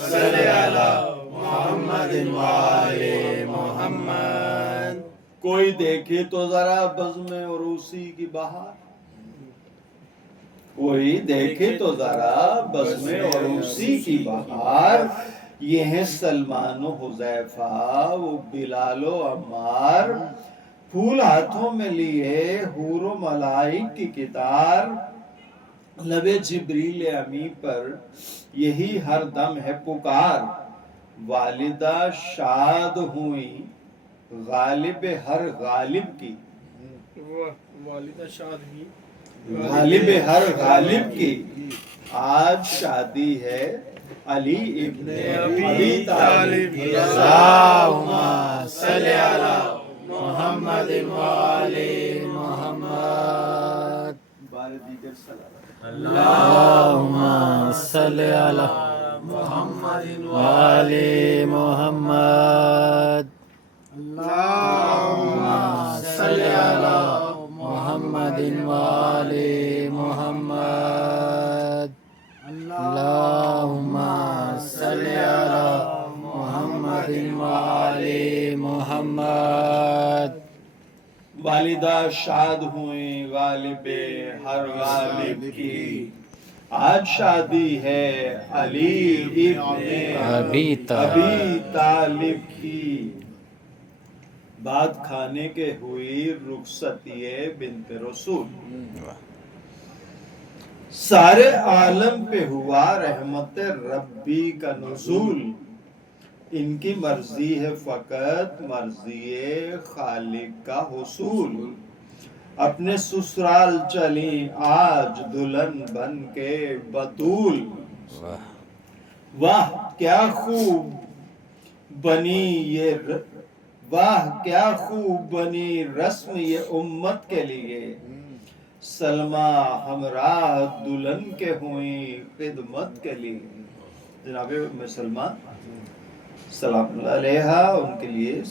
صلی علی محمد وآل محمد کوئی دیکھے تو ذرا بزم عروسی کی بہار کوئی دیکھے تو ذرا بزم عروسی کی بہار یہ ہیں سلمان و حذیفہ وہ بلال و عمار پھول ہاتھوں میں لیے حور و ملائک کی کتار لب جبریل امی پر یہی ہر دم ہے پکار والدہ شاد ہوئی غالب ہر غالب کی والدہ شاد ہوئی غالب ہر غالب کی آج شادی ہے علی ابن ابی طالب کی اللہم صلی علی محمد وآل محمد بار دیگر سلام اللہم صلی علی محمد وآل محمد اللہم صلی علی محمد وآل محمد اللہم صلی علی محمد وآل محمد والدہ شاد ہوئیں غالب ہر غالب کی آج شادی ہے علی ابن ابی طالب کی بات کھانے کے ہوئی رخصتی بنت رسول سارے عالم پہ ہوا رحمت ربی کا نزول، ان کی مرضی ہے فقط مرضی خالق کا حصول، اپنے سسرال چلی آج دلہن بن کے بطول، واہ کیا خوب بنی واہ کیا خوب بنی رسم یہ امت کے لیے، سلمہ ہمراہ دلہن کے ہوئیں خدمت کے لیے۔ جناب ام سلمہ سلام اللہ علیہا ان کے لیے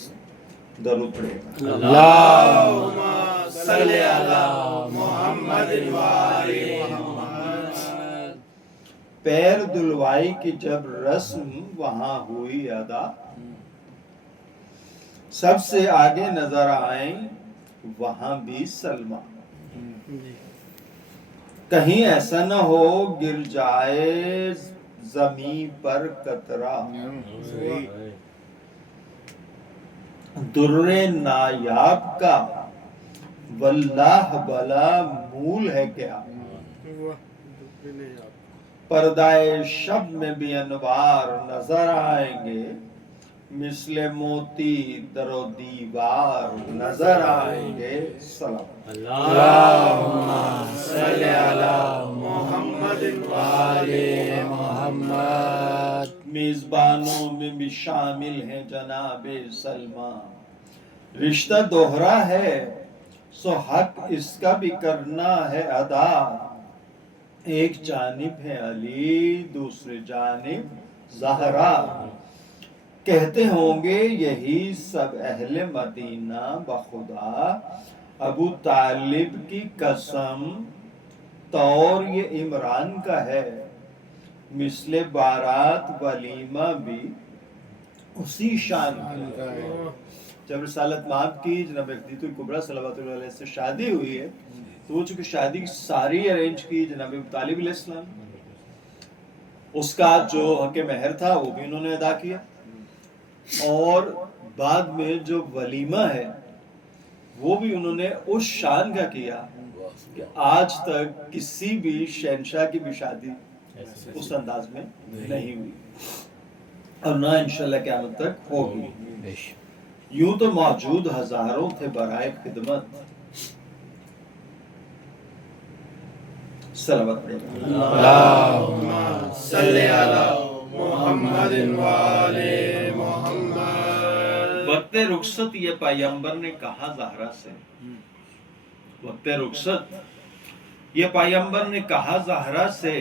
درود پڑھے گا۔ اللہم صلی علی محمد وآل محمد۔ پیر دلوائی کی جب رسم وہاں ہوئی ادا، سب سے آگے نظر آئیں وہاں بھی سلمہ، کہیں ایسا نہ ہو گر جائے زمین پر قطرہ، در نایاب کا واللہ بلا مول ہے کیا، پردائے شب میں بھی انوار نظر آئیں گے، مثل موتی در و دیوار نظر آئیں گے۔ سلام اللہم صلی علی محمد وآل محمد۔ میزبانوں میں بھی شامل ہیں جناب سلمہ، رشتہ دوہرا ہے سو حق اس کا بھی کرنا ہے ادا، ایک جانب ہے علی دوسری جانب زہرا، کہتے ہوں گے یہی سب اہل مدینہ بخدا، ابو طالب کی قسم طور یہ عمران کا ہے، مثل بارات ولیمہ بھی اسی شان کا ہے۔ جب رسالت مآب کی جناب خدیجہ الکبریٰ صلوات اللہ علیہ سے شادی ہوئی ہے تو وہ چونکہ شادی کی ساری ارینج کی جناب ابو طالب علیہ السلام، اس کا جو حق مہر تھا وہ بھی انہوں نے ادا کیا، اور بعد میں جو ولیمہ ہے وہ بھی انہوں نے اس شان کا کیا کہ آج تک کسی بھی شہنشاہ کی بھی شادی اس انداز میں نہیں ہوئی اور نہ انشاءاللہ قیامت تک ہوگی۔ یوں تو موجود ہزاروں تھے برائے خدمت، صلوات اللہم صلی علی محمد وآل محمد۔ وقت رخصت یہ پیغمبر نے کہا زہرا سے، وقت رخصت یہ پیغمبر نے کہا زہرا سے،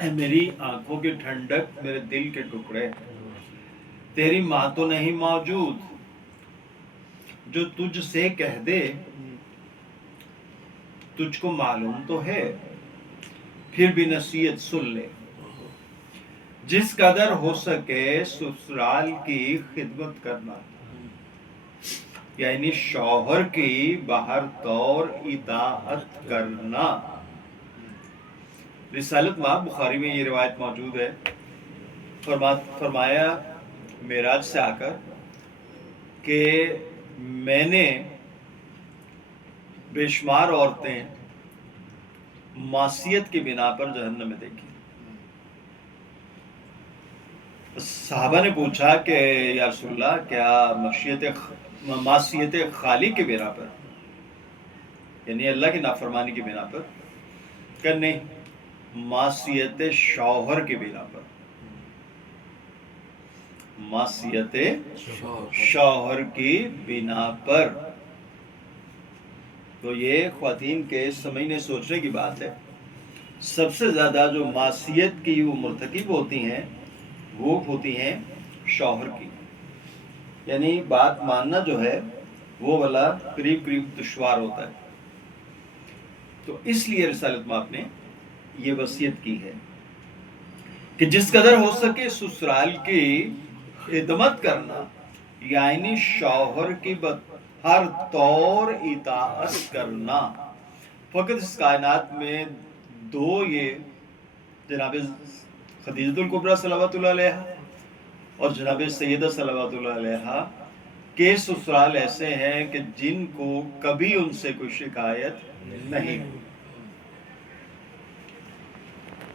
اے میری آنکھوں کی ٹھنڈک میرے دل کے ٹکڑے، تیری ماں تو نہیں موجود جو تجھ سے کہہ دے، تجھ کو معلوم تو ہے پھر بھی نصیحت سن لے، جس قدر ہو سکے سسرال کی خدمت کرنا، یعنی شوہر کی باہر طور اطاعت کرنا۔ رسالت مآب بخاری میں یہ روایت موجود ہے، فرمایا معراج سے آ کر کہ میں نے بے شمار عورتیں معصیت کی بنا پر جہنم میں دیکھی۔ صحابہ نے پوچھا کہ یا رسول اللہ کیا معصیت خالق کی بنا پر، یعنی اللہ کی نافرمانی کی بنا پر؟ کہ نہیں، معصیت شوہر کی بنا پر، معصیت شوہر کی بنا پر۔ تو یہ خواتین کے سمجھنے سوچنے کی بات ہے، سب سے زیادہ جو معصیت کی وہ مرتکب ہوتی ہیں وہ ہوتی ہیں شوہر کی، یعنی بات ماننا جو ہے وہ والا قریب قریب دشوار ہوتا ہے۔ تو اس لیے رسالت مآب نے یہ وصیت کی ہے کہ جس قدر ہو سکے سسرال کی خدمت کرنا، یعنی شوہر کی ہر طور اطاعت کرنا۔ فقط اس کائنات میں دو یہ جناب خدیجہ الکبریٰ صلوات اللہ علیہا اور جناب سیدہ صلوات اللہ علیہا کے سسرال ایسے ہیں کہ جن کو کبھی ان سے کوئی شکایت نہیں ہوئی۔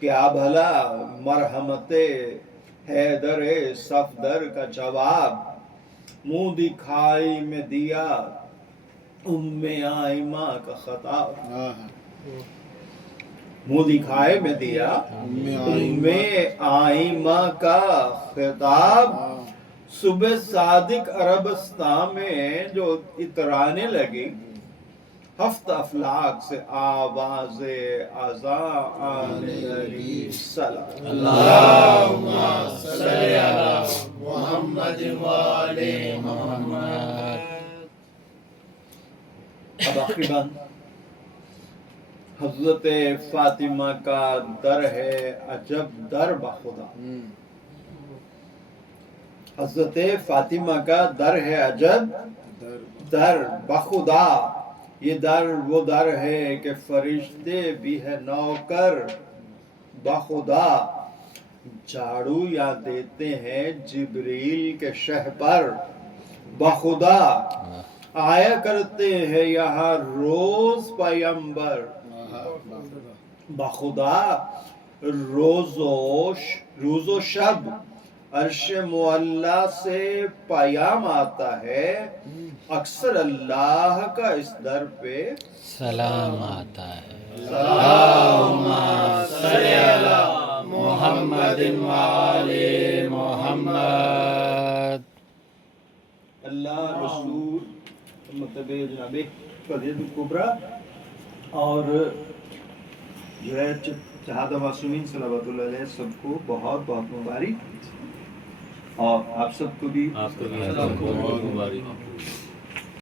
کیا بھلا مرحمت حیدر صفدر کا جواب منہ دکھائی میں دیا ام آئمہ کا خطاب منہ دکھائے میں دیا ام آئمہ کا خطاب صبح صادق عربستان میں جو اترانے لگی ہفت افلاک سے آواز اذان آنے لگی سلام اللہم صلی علی محمد وآل محمد. اب آخری بات حضرت فاطمہ کا در ہے عجب در بخدا. حضرت فاطمہ کا در ہے عجب در بخدا. یہ در وہ در ہے کہ فرشتے بھی ہے نوکر بخدا. جھاڑو یا دیتے ہیں جبریل کے شہ پر بخدا. آیا کرتے ہیں یہاں روز پیمبر بخدا. روز و شب عرش معلا سے پیام آتا ہے. اکثر اللہ کا اس در پہ سلام آتا ہے. اللہم صلی علی محمد وآل محمد. اللہ رسول مطلب جناب فضیلت الکبریٰ اور جو ہے شہادہ معصومین صلوات اللہ علیہ سب کو بہت بہت مبارک. اور آپ سب کو بھی آپ کو بھی بہت مبارک.